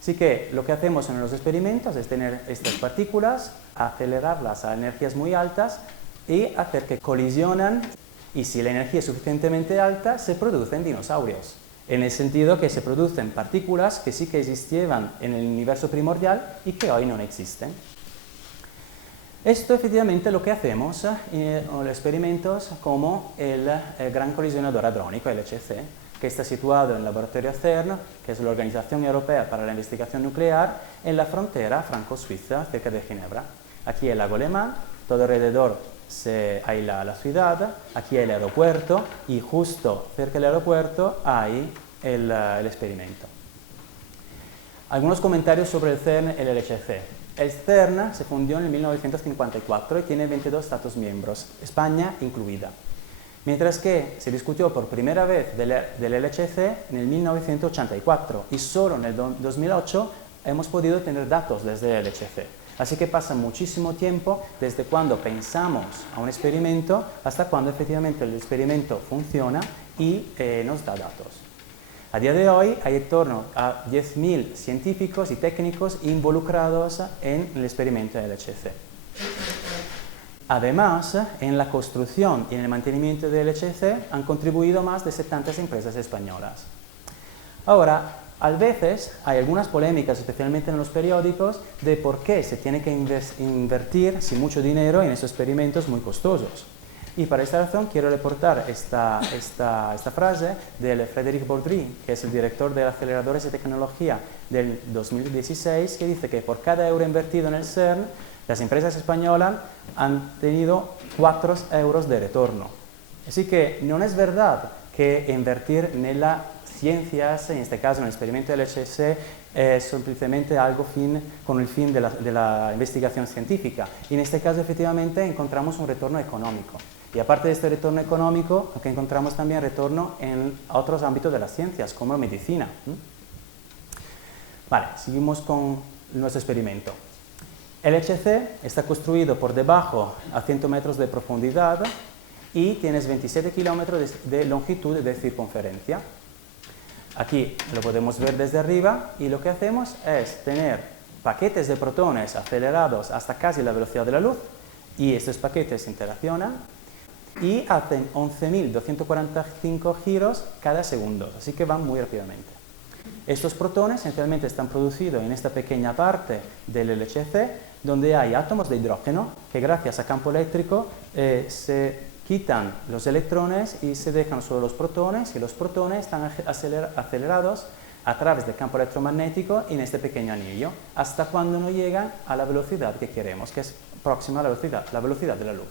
Así que lo que hacemos en los experimentos es tener estas partículas, acelerarlas a energías muy altas y hacer que colisionan, y si la energía es suficientemente alta, se producen dinosaurios. En el sentido que se producen partículas que sí que existían en el universo primordial y que hoy no existen. Esto efectivamente es lo que hacemos en los experimentos como el Gran Colisionador Hadrónico, LHC, que está situado en el laboratorio CERN, que es la Organización Europea para la Investigación Nuclear, en la frontera franco-suiza, cerca de Ginebra. Aquí el lago Le Mans, todo alrededor hay la ciudad, aquí hay el aeropuerto, y justo cerca del aeropuerto hay el experimento. Algunos comentarios sobre el CERN y el LHC. El CERN se fundió en 1954 y tiene 22 Estados miembros, España incluida. Mientras que se discutió por primera vez del LHC en el 1984 y solo en el 2008 hemos podido tener datos desde el LHC. Así que pasa muchísimo tiempo desde cuando pensamos a un experimento hasta cuando efectivamente el experimento funciona y nos da datos. A día de hoy hay en torno a 10.000 científicos y técnicos involucrados en el experimento del LHC. Además, en la construcción y en el mantenimiento del LHC han contribuido más de 70 empresas españolas. Ahora, a veces hay algunas polémicas, especialmente en los periódicos, de por qué se tiene que invertir sin mucho dinero en esos experimentos muy costosos. Y para esta razón quiero reportar esta frase de Frédéric Baudry, que es el director de aceleradores de tecnología del 2016, que dice que por cada euro invertido en el CERN, las empresas españolas han tenido 4 euros de retorno. Así que no es verdad que invertir en las ciencias, en este caso en el experimento del LHC, es simplemente algo con el fin de la investigación científica. Y en este caso efectivamente encontramos un retorno económico. Y aparte de este retorno económico, lo que encontramos también retorno en otros ámbitos de las ciencias, como la medicina. Vale, seguimos con nuestro experimento. El LHC está construido por debajo a 100 metros de profundidad y tienes 27 kilómetros de longitud de circunferencia. Aquí lo podemos ver desde arriba y lo que hacemos es tener paquetes de protones acelerados hasta casi la velocidad de la luz y estos paquetes interaccionan y hacen 11.245 giros cada segundo, así que van muy rápidamente. Estos protones esencialmente están producidos en esta pequeña parte del LHC donde hay átomos de hidrógeno que gracias a campo eléctrico se quitan los electrones y se dejan solo los protones y los protones están acelerados a través del campo electromagnético en este pequeño anillo hasta cuando no llegan a la velocidad que queremos, que es próxima a la velocidad de la luz.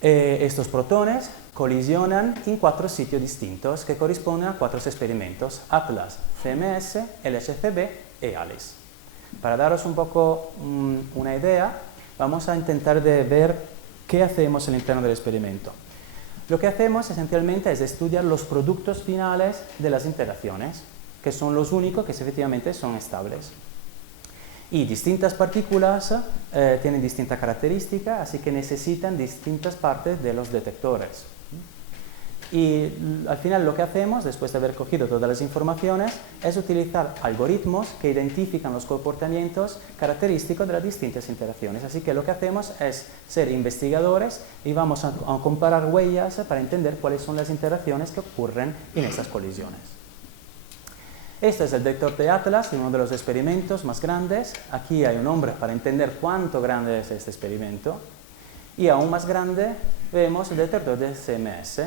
Estos protones colisionan en 4 sitios distintos que corresponden a 4 experimentos: ATLAS, CMS, LHCb y ALICE. Para daros un poco una idea, vamos a intentar de ver qué hacemos en el interno del experimento. Lo que hacemos esencialmente es estudiar los productos finales de las interacciones, que son los únicos que efectivamente son estables. Y distintas partículas tienen distintas características, así que necesitan distintas partes de los detectores. Y al final lo que hacemos, después de haber cogido todas las informaciones, es utilizar algoritmos que identifican los comportamientos característicos de las distintas interacciones. Así que lo que hacemos es ser investigadores y vamos a comparar huellas para entender cuáles son las interacciones que ocurren en estas colisiones. Este es el detector de Atlas, uno de los experimentos más grandes. Aquí hay un nombre para entender cuánto grande es este experimento. Y aún más grande vemos el detector de CMS,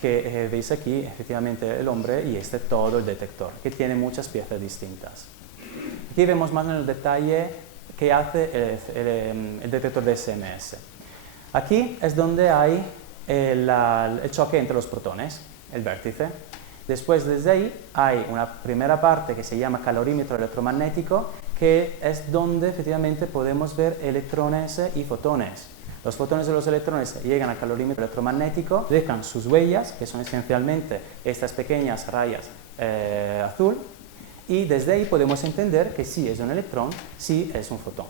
que veis aquí efectivamente el hombre y este todo el detector, que tiene muchas piezas distintas. Aquí vemos más en el detalle qué hace el detector de CMS. Aquí es donde hay el choque entre los protones, el vértice. Después desde ahí hay una primera parte que se llama calorímetro electromagnético, que es donde efectivamente podemos ver electrones y fotones. Los fotones y los electrones llegan al calorímetro electromagnético, dejan sus huellas, que son esencialmente estas pequeñas rayas azul, y desde ahí podemos entender que sí es un electrón, sí es un fotón.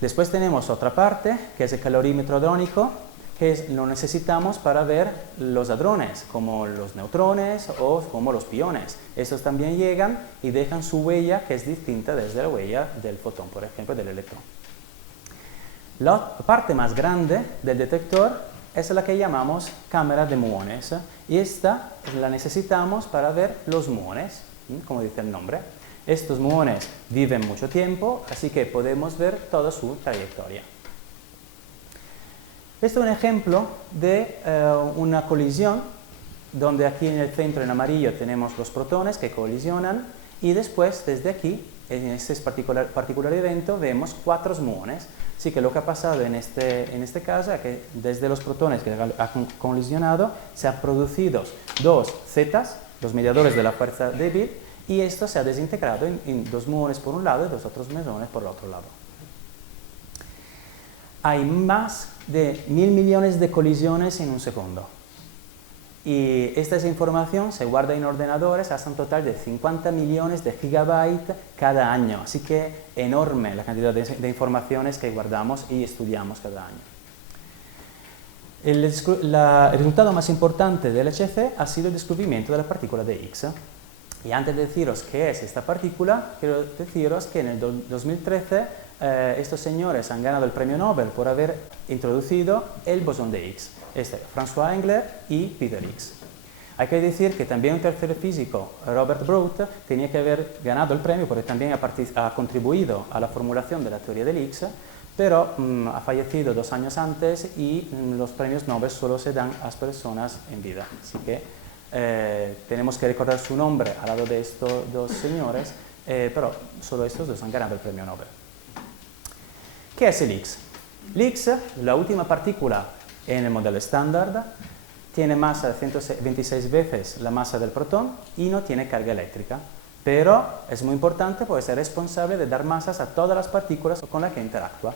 Después tenemos otra parte, que es el calorímetro hadrónico, que lo necesitamos para ver los hadrones, como los neutrones o como los piones. Estos también llegan y dejan su huella, que es distinta desde la huella del fotón, por ejemplo, del electrón. La parte más grande del detector es la que llamamos cámara de muones, y esta la necesitamos para ver los muones, como dice el nombre. Estos muones viven mucho tiempo, así que podemos ver toda su trayectoria. Este es un ejemplo de una colisión, donde aquí en el centro en amarillo tenemos los protones que colisionan y después desde aquí, en este particular evento, vemos 4 muones. Así que lo que ha pasado en este caso es que desde los protones que han colisionado se han producido 2 zetas, los mediadores de la fuerza débil, y esto se ha desintegrado en 2 muones por un lado y 2 otros mesones por el otro lado. Hay más de 1000 millones de colisiones en un segundo. Y esta información se guarda en ordenadores hasta un total de 50 millones de gigabytes cada año. Así que enorme la cantidad de informaciones que guardamos y estudiamos cada año. El resultado más importante del LHC ha sido el descubrimiento de la partícula de Higgs. Y antes de deciros qué es esta partícula, quiero deciros que en el 2013 estos señores han ganado el premio Nobel por haber introducido el bosón de Higgs. François Englert y Peter Higgs. Hay que decir que también un tercer físico, Robert Brout, tenía que haber ganado el premio porque también ha contribuido a la formulación de la teoría del Higgs, pero ha fallecido 2 años antes y los premios Nobel solo se dan a las personas en vida. Así que tenemos que recordar su nombre al lado de estos 2 señores, pero solo estos 2 han ganado el premio Nobel. ¿Qué es el Higgs? El Higgs, la última partícula en el modelo estándar, tiene masa de 126 veces la masa del protón y no tiene carga eléctrica, pero es muy importante porque es responsable de dar masas a todas las partículas con las que interactúa.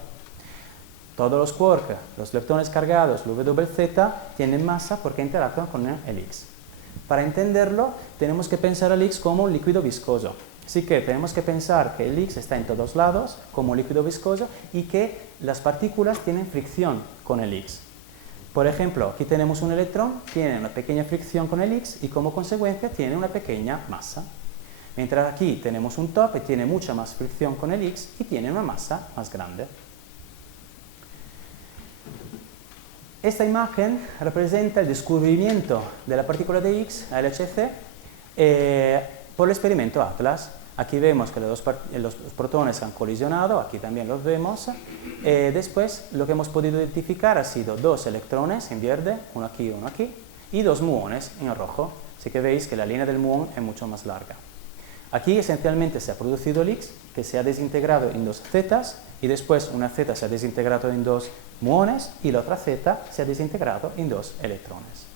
Todos los quarks, los leptones cargados, los WZ, tienen masa porque interactúan con el Higgs. Para entenderlo, tenemos que pensar al Higgs como un líquido viscoso. Así que tenemos que pensar que el Higgs está en todos lados, como líquido viscoso, y que las partículas tienen fricción con el Higgs. Por ejemplo, aquí tenemos un electrón, tiene una pequeña fricción con el Higgs y como consecuencia tiene una pequeña masa. Mientras aquí tenemos un top y tiene mucha más fricción con el Higgs y tiene una masa más grande. Esta imagen representa el descubrimiento de la partícula de Higgs, la LHC, por el experimento ATLAS. Aquí vemos que los protones han colisionado, aquí también los vemos. Después lo que hemos podido identificar ha sido dos electrones en verde, uno aquí, y dos muones en rojo. Así que veis que la línea del muón es mucho más larga. Aquí esencialmente se ha producido el Higgs, que se ha desintegrado en dos zetas, y después una zeta se ha desintegrado en dos muones, y la otra zeta se ha desintegrado en dos electrones.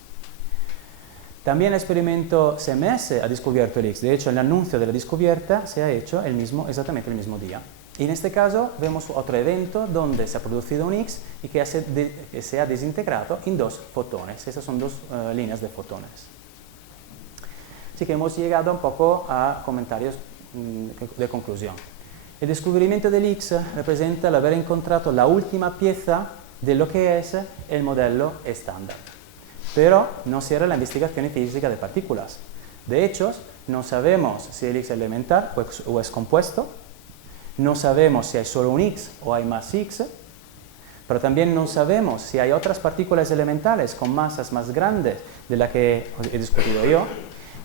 También el experimento CMS ha descubierto el Higgs. De hecho, el anuncio de la descubierta se ha hecho exactamente el mismo día. Y en este caso vemos otro evento donde se ha producido un Higgs y que se ha desintegrado en dos fotones. Esas son dos líneas de fotones. Así que hemos llegado un poco a comentarios de conclusión. El descubrimiento del Higgs representa el haber encontrado la última pieza de lo que es el modelo estándar. Pero no cierra la investigación en física de partículas. De hecho, no sabemos si el Higgs es elemental o es compuesto, no sabemos si hay solo un Higgs o hay más Higgs, pero también no sabemos si hay otras partículas elementales con masas más grandes de las que he discutido yo.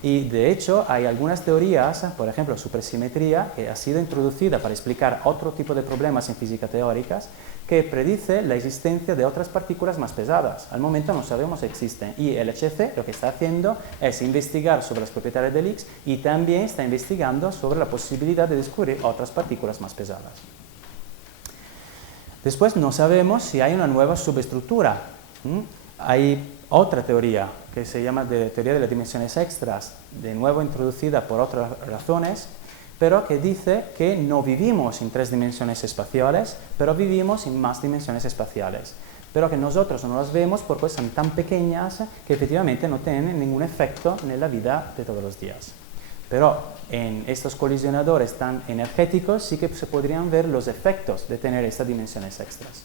Y de hecho hay algunas teorías, por ejemplo supersimetría, que ha sido introducida para explicar otro tipo de problemas en física teóricas, que predice la existencia de otras partículas más pesadas. Al momento no sabemos si existen, y el LHC lo que está haciendo es investigar sobre las propiedades del Higgs y también está investigando sobre la posibilidad de descubrir otras partículas más pesadas. Después no sabemos si hay una nueva subestructura. Hay otra teoría que se llama teoría de las dimensiones extras, de nuevo introducida por otras razones, pero que dice que no vivimos en 3 dimensiones espaciales, pero vivimos en más dimensiones espaciales, pero que nosotros no las vemos porque son tan pequeñas que efectivamente no tienen ningún efecto en la vida de todos los días. Pero en estos colisionadores tan energéticos sí que se podrían ver los efectos de tener estas dimensiones extras.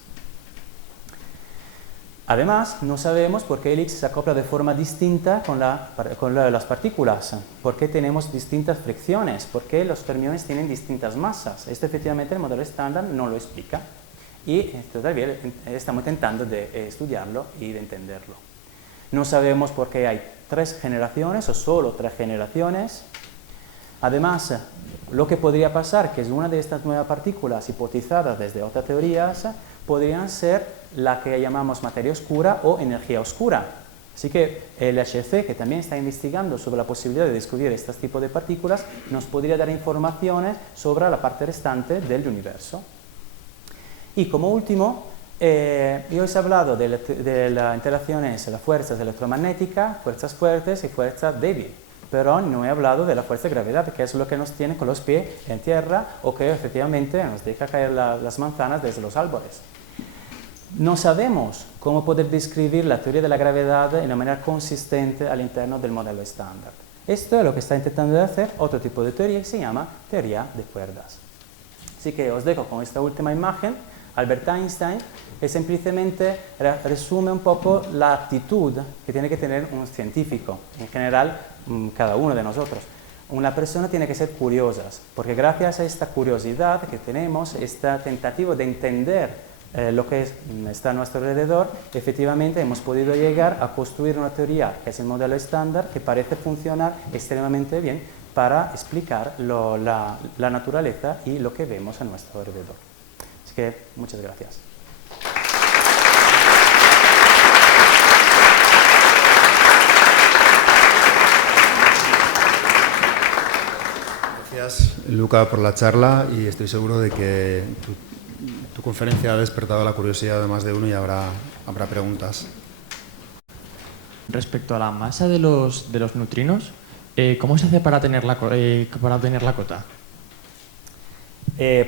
Además, no sabemos por qué el Higgs se acopla de forma distinta con las partículas, por qué tenemos distintas fricciones, por qué los fermiones tienen distintas masas. Esto efectivamente el modelo estándar no lo explica y todavía estamos intentando de estudiarlo y de entenderlo. No sabemos por qué hay 3 generaciones o solo 3 generaciones. Además, lo que podría pasar, que es una de estas nuevas partículas hipotizadas desde otras teorías, podrían ser la que llamamos materia oscura o energía oscura. Así que el LHC, que también está investigando sobre la posibilidad de descubrir este tipo de partículas, nos podría dar informaciones sobre la parte restante del universo. Y como último, yo os he hablado de las interacciones, las fuerzas electromagnéticas, fuerzas fuertes y fuerzas débiles, pero no he hablado de la fuerza de gravedad, que es lo que nos tiene con los pies en tierra o que efectivamente nos deja caer las manzanas desde los árboles. No sabemos cómo poder describir la teoría de la gravedad de una manera consistente al interno del modelo estándar. Esto es lo que está intentando hacer otro tipo de teoría que se llama teoría de cuerdas. Así que os dejo con esta última imagen, Albert Einstein, que simplemente resume un poco la actitud que tiene que tener un científico, en general cada uno de nosotros. Una persona tiene que ser curiosa, porque gracias a esta curiosidad que tenemos, esta tentativa de entender lo que está a nuestro alrededor, efectivamente hemos podido llegar a construir una teoría que es el modelo estándar, que parece funcionar extremadamente bien para explicar la naturaleza y lo que vemos a nuestro alrededor. Así que muchas gracias. Gracias, Luca, por la charla y estoy seguro de que tu conferencia ha despertado la curiosidad de más de uno y habrá preguntas. Respecto a la masa de los neutrinos, ¿cómo se hace para obtener la cota?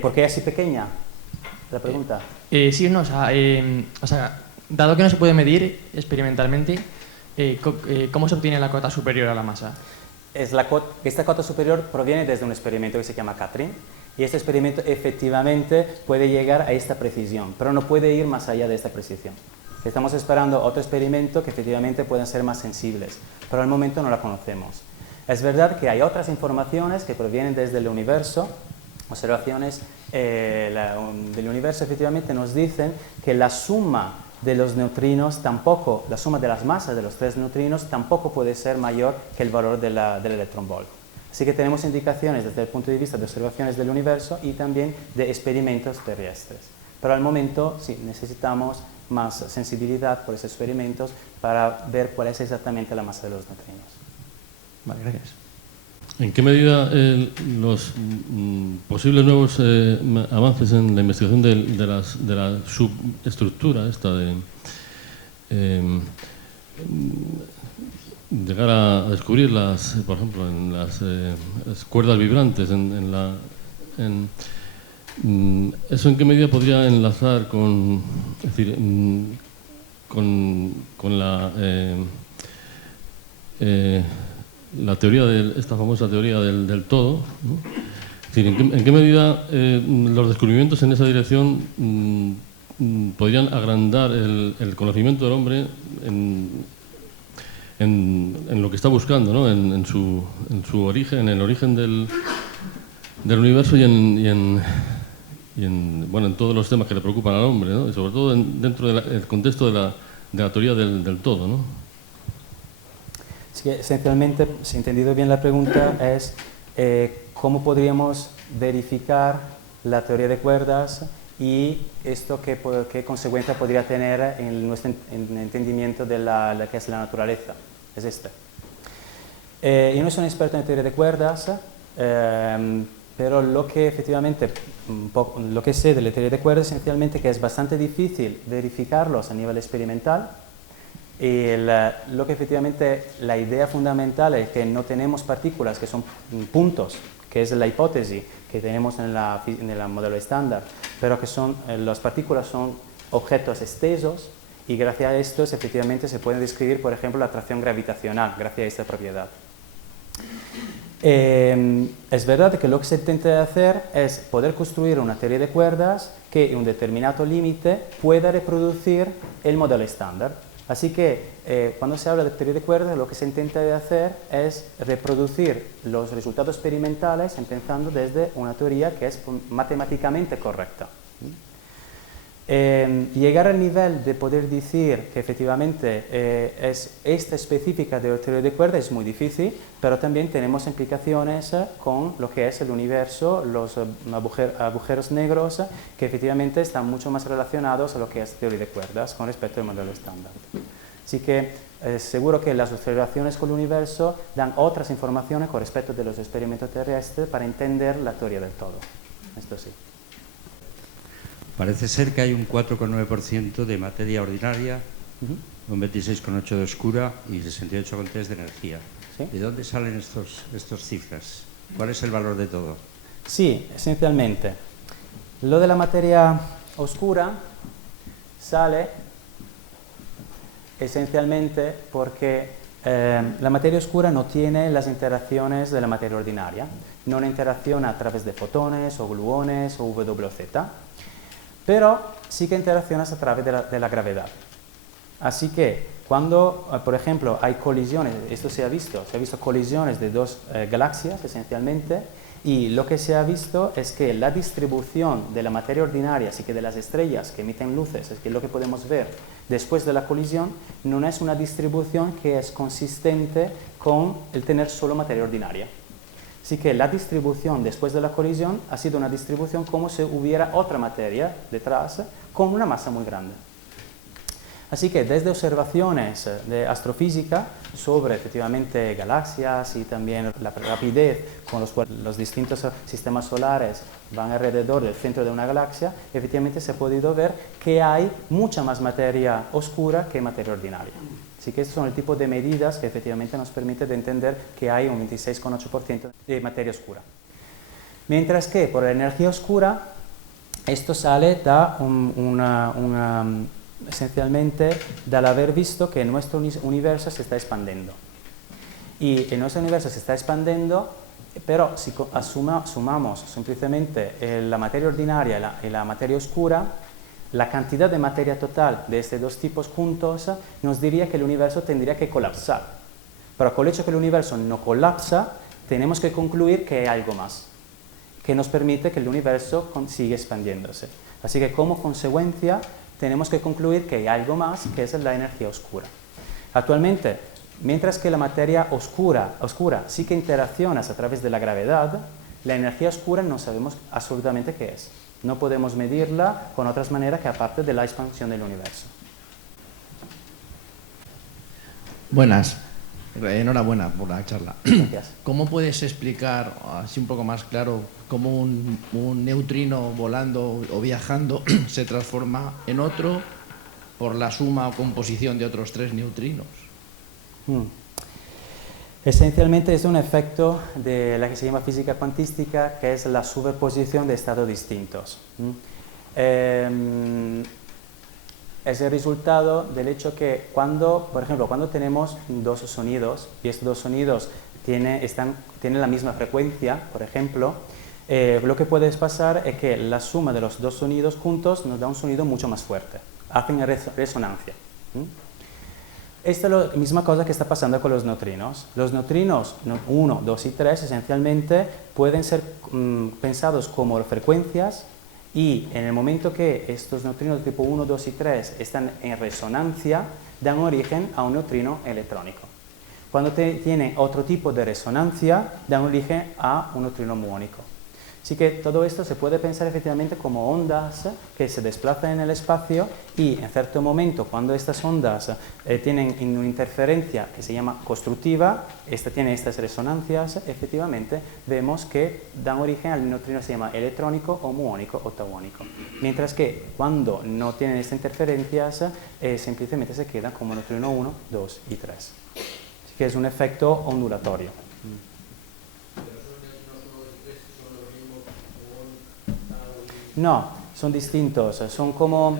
¿Por qué es así pequeña? La pregunta. Sí, no, o sea, dado que no se puede medir experimentalmente, ¿cómo se obtiene la cota superior a la masa? esta cota superior proviene desde un experimento que se llama Catherine, y este experimento efectivamente puede llegar a esta precisión, pero no puede ir más allá de esta precisión. Estamos esperando otro experimento que efectivamente puedan ser más sensibles, pero al momento no la conocemos. Es verdad que hay otras informaciones que provienen desde el universo, observaciones del universo efectivamente nos dicen que la suma de los neutrinos tampoco, la suma de las masas de los 3 neutrinos tampoco puede ser mayor que el valor del electron volt. Así que tenemos indicaciones desde el punto de vista de observaciones del universo y también de experimentos terrestres. Pero al momento sí, necesitamos más sensibilidad por esos experimentos para ver cuál es exactamente la masa de los neutrinos. Vale, gracias. ¿En qué medida los posibles nuevos avances en la investigación de la subestructura esta de llegar a descubrir por ejemplo, en las cuerdas vibrantes, eso en qué medida podría enlazar con, es decir, con la teoría esta famosa teoría del todo, ¿no? Es decir, ¿en qué medida los descubrimientos en esa dirección podrían agrandar el conocimiento del hombre en lo que está buscando, ¿no? en su origen, en el origen del universo y en todos los temas que le preocupan al hombre, ¿no? Y sobre todo dentro del contexto de la teoría del todo, ¿no? Sí, esencialmente, si he entendido bien la pregunta, es cómo podríamos verificar la teoría de cuerdas y esto qué consecuencia podría tener en nuestro entendimiento de la que es la naturaleza. Es este. Yo no soy un experto en teoría de cuerdas, pero lo que efectivamente, lo que sé de la teoría de cuerdas es esencialmente que es bastante difícil verificarlos a nivel experimental. Y lo que efectivamente la idea fundamental es que no tenemos partículas que son puntos, que es la hipótesis que tenemos en el modelo estándar, pero que las partículas son objetos estesos y gracias a estos efectivamente se puede describir, por ejemplo, la atracción gravitacional, gracias a esta propiedad. Es verdad que lo que se intenta hacer es poder construir una teoría de cuerdas que en un determinado límite pueda reproducir el modelo estándar. Así que cuando se habla de teoría de cuerdas, lo que se intenta hacer es reproducir los resultados experimentales empezando desde una teoría que es matemáticamente correcta. Llegar al nivel de poder decir que efectivamente es esta específica de la teoría de cuerdas es muy difícil, pero también tenemos implicaciones con lo que es el universo, los agujeros negros, que efectivamente están mucho más relacionados a lo que es teoría de cuerdas con respecto al modelo estándar. Así que seguro que las observaciones con el universo dan otras informaciones con respecto de los experimentos terrestres para entender la teoría del todo. Esto sí. Parece ser que hay un 4,9% de materia ordinaria, un 26,8% de oscura y 68,3% de energía. ¿Sí? ¿De dónde salen estas cifras? ¿Cuál es el valor de todo? Sí, esencialmente. Lo de la materia oscura sale esencialmente porque la materia oscura no tiene las interacciones de la materia ordinaria. No interacciona a través de fotones o gluones o WZ. Pero sí que interaccionas a través de la gravedad. Así que cuando, por ejemplo, hay colisiones, esto se ha visto colisiones de dos galaxias esencialmente, y lo que se ha visto es que la distribución de la materia ordinaria, así que de las estrellas que emiten luces, es que lo que podemos ver después de la colisión, no es una distribución que es consistente con el tener solo materia ordinaria. Así que la distribución después de la colisión ha sido una distribución como si hubiera otra materia detrás con una masa muy grande. Así que desde observaciones de astrofísica sobre efectivamente galaxias y también la rapidez con los cuales los distintos sistemas solares van alrededor del centro de una galaxia, efectivamente se ha podido ver que hay mucha más materia oscura que materia ordinaria. Así que estos son el tipo de medidas que efectivamente nos permiten de entender que hay un 26,8% de materia oscura. Mientras que por la energía oscura, esto sale esencialmente del haber visto que nuestro universo se está expandiendo. y nuestro universo se está expandiendo, pero si sumamos simplemente la materia ordinaria y la materia oscura, la cantidad de materia total de estos dos tipos juntos nos diría que el universo tendría que colapsar. Pero con el hecho que el universo no colapsa, tenemos que concluir que hay algo más, que nos permite que el universo siga expandiéndose. Así que como consecuencia tenemos que concluir que hay algo más, que es la energía oscura. Actualmente, mientras que la materia oscura sí que interacciona a través de la gravedad, la energía oscura no sabemos absolutamente qué es. No podemos medirla con otras maneras que aparte de la expansión del universo. Buenas. Enhorabuena por la charla. Gracias. ¿Cómo puedes explicar, así un poco más claro, cómo un neutrino volando o viajando se transforma en otro por la suma o composición de otros 3 neutrinos? Esencialmente es un efecto de la que se llama física cuantística, que es la superposición de estados distintos. Es el resultado del hecho que por ejemplo, cuando tenemos dos sonidos y estos dos sonidos tienen la misma frecuencia, por ejemplo, lo que puede pasar es que la suma de los dos sonidos juntos nos da un sonido mucho más fuerte, hacen resonancia. Esta es la misma cosa que está pasando con los neutrinos. Los neutrinos 1, 2 y 3 esencialmente pueden ser pensados como frecuencias, y en el momento que estos neutrinos tipo 1, 2 y 3 están en resonancia, dan origen a un neutrino electrónico. Cuando tienen otro tipo de resonancia, dan origen a un neutrino muónico. Así que todo esto se puede pensar efectivamente como ondas que se desplazan en el espacio, y en cierto momento, cuando estas ondas tienen una interferencia que se llama constructiva, tiene estas resonancias, efectivamente vemos que dan origen al neutrino que se llama electrónico o muónico o tauónico. Mientras que cuando no tienen estas interferencias, simplemente se quedan como neutrino 1, 2 y 3. Así que es un efecto ondulatorio. No, son distintos, son como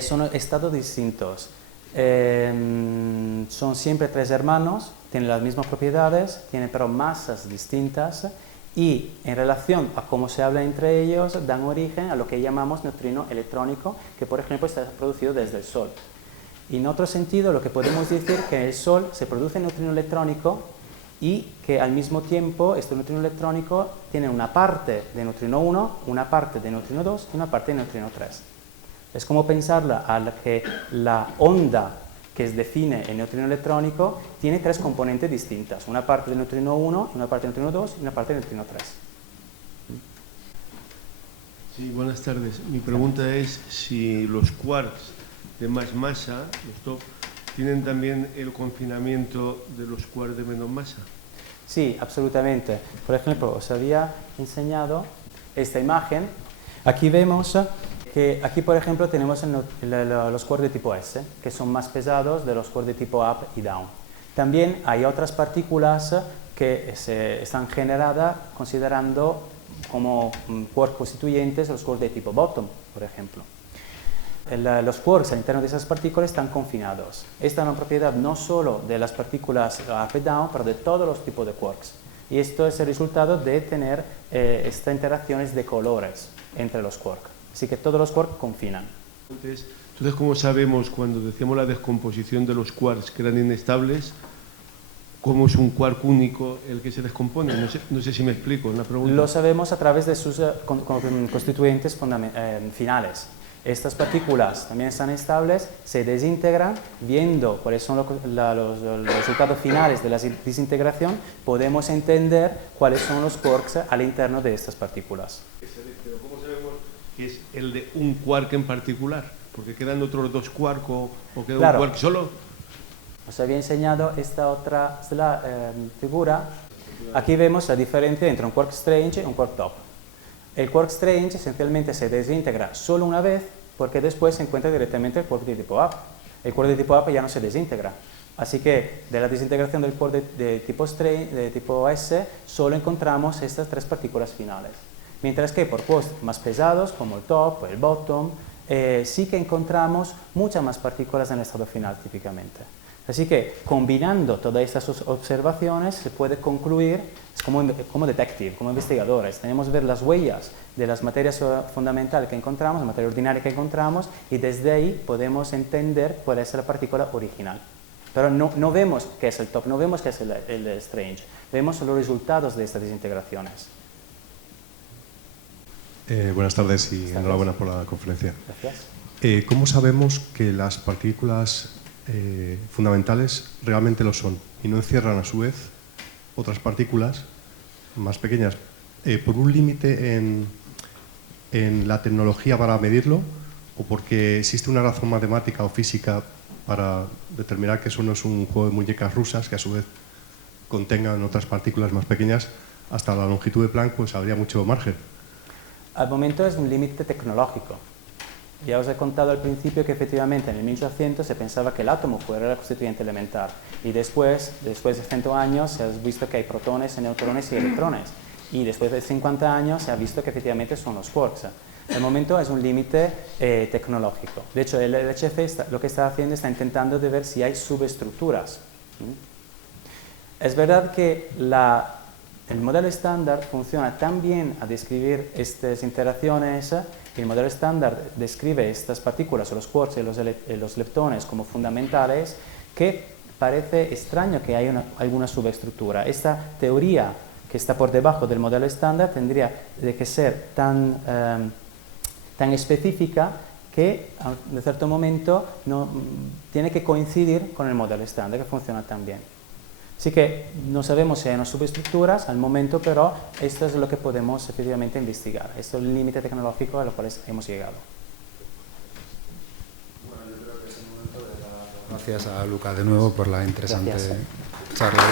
son estados distintos. Son siempre 3 hermanos, tienen las mismas propiedades, tienen pero masas distintas, y en relación a cómo se habla entre ellos dan origen a lo que llamamos neutrino electrónico, que por ejemplo está producido desde el Sol. Y en otro sentido, lo que podemos decir es que en el Sol se produce neutrino electrónico, y que al mismo tiempo este neutrino electrónico tiene una parte de neutrino 1, una parte de neutrino 2 y una parte de neutrino 3. Es como pensarla a que la onda que define el neutrino electrónico tiene 3 componentes distintas, una parte de neutrino 1, una parte de neutrino 2 y una parte de neutrino 3. Sí, buenas tardes. Mi pregunta es si los quarks de más masa, los top, ¿tienen también el confinamiento de los quarks de menos masa? Sí, absolutamente. Por ejemplo, os había enseñado esta imagen. Aquí vemos que aquí, por ejemplo, tenemos los quarks de tipo S, que son más pesados de los quarks de tipo up y down. También hay otras partículas que están generadas considerando como quarks constituyentes los quarks de tipo bottom, por ejemplo. Los quarks al interno de esas partículas están confinados. Esta es una propiedad no solo de las partículas up y down, pero de todos los tipos de quarks. Y esto es el resultado de tener estas interacciones de colores entre los quarks. Así que todos los quarks confinan. Entonces, ¿cómo sabemos cuando decíamos la descomposición de los quarks que eran inestables, cómo es un quark único el que se descompone? No sé si me explico una pregunta. Lo sabemos a través de sus constituyentes finales. Estas partículas también están estables, se desintegran, viendo cuáles son los resultados finales de la desintegración, podemos entender cuáles son los quarks al interno de estas partículas. Pero ¿cómo sabemos que es el de un quark en particular? Porque quedan otros 2 quarks o queda un quark solo. Os había enseñado esta otra figura. Aquí vemos la diferencia entre un quark strange y un quark top. El quark strange esencialmente se desintegra solo una vez, porque después se encuentra directamente el quark de tipo up. El quark de tipo up ya no se desintegra. Así que de la desintegración del quark de tipo S solo encontramos estas 3 partículas finales. Mientras que por quarks más pesados, como el top o el bottom, sí que encontramos muchas más partículas en el estado final típicamente. Así que combinando todas estas observaciones se puede concluir, es como detective, como investigadores, tenemos que ver las huellas de las materias fundamentales que encontramos, la materia ordinaria que encontramos, y desde ahí podemos entender cuál es la partícula original. Pero no vemos qué es el top, no vemos qué es el strange, vemos los resultados de estas desintegraciones. Buenas tardes y enhorabuena por la conferencia. Gracias. ¿Cómo sabemos que las partículas fundamentales realmente lo son y no encierran a su vez otras partículas más pequeñas? ¿Por un límite en la tecnología para medirlo o porque existe una razón matemática o física para determinar que eso no es un juego de muñecas rusas que a su vez contengan otras partículas más pequeñas? Hasta la longitud de Planck pues habría mucho margen. Al momento es un límite tecnológico. Ya os he contado al principio que efectivamente en el 1800 se pensaba que el átomo fuera el constituyente elemental y después de 100 años se ha visto que hay protones, neutrones y electrones y después de 50 años se ha visto que efectivamente son los quarks. El momento es un límite tecnológico. De hecho, el LHC lo que está haciendo está intentando de ver si hay subestructuras. Es verdad que el modelo estándar funciona tan bien a describir estas interacciones. El modelo estándar describe estas partículas, los quarks y los leptones como fundamentales, que parece extraño que haya alguna subestructura. Esta teoría que está por debajo del modelo estándar tendría que ser tan específica que en cierto momento tiene que coincidir con el modelo estándar que funciona tan bien. Así que no sabemos si hay unas subestructuras al momento, pero esto es lo que podemos efectivamente investigar. Esto es el límite tecnológico a lo cual hemos llegado. Bueno, yo creo que es el momento de dar las gracias a Luca de nuevo por la interesante Gracias. charla.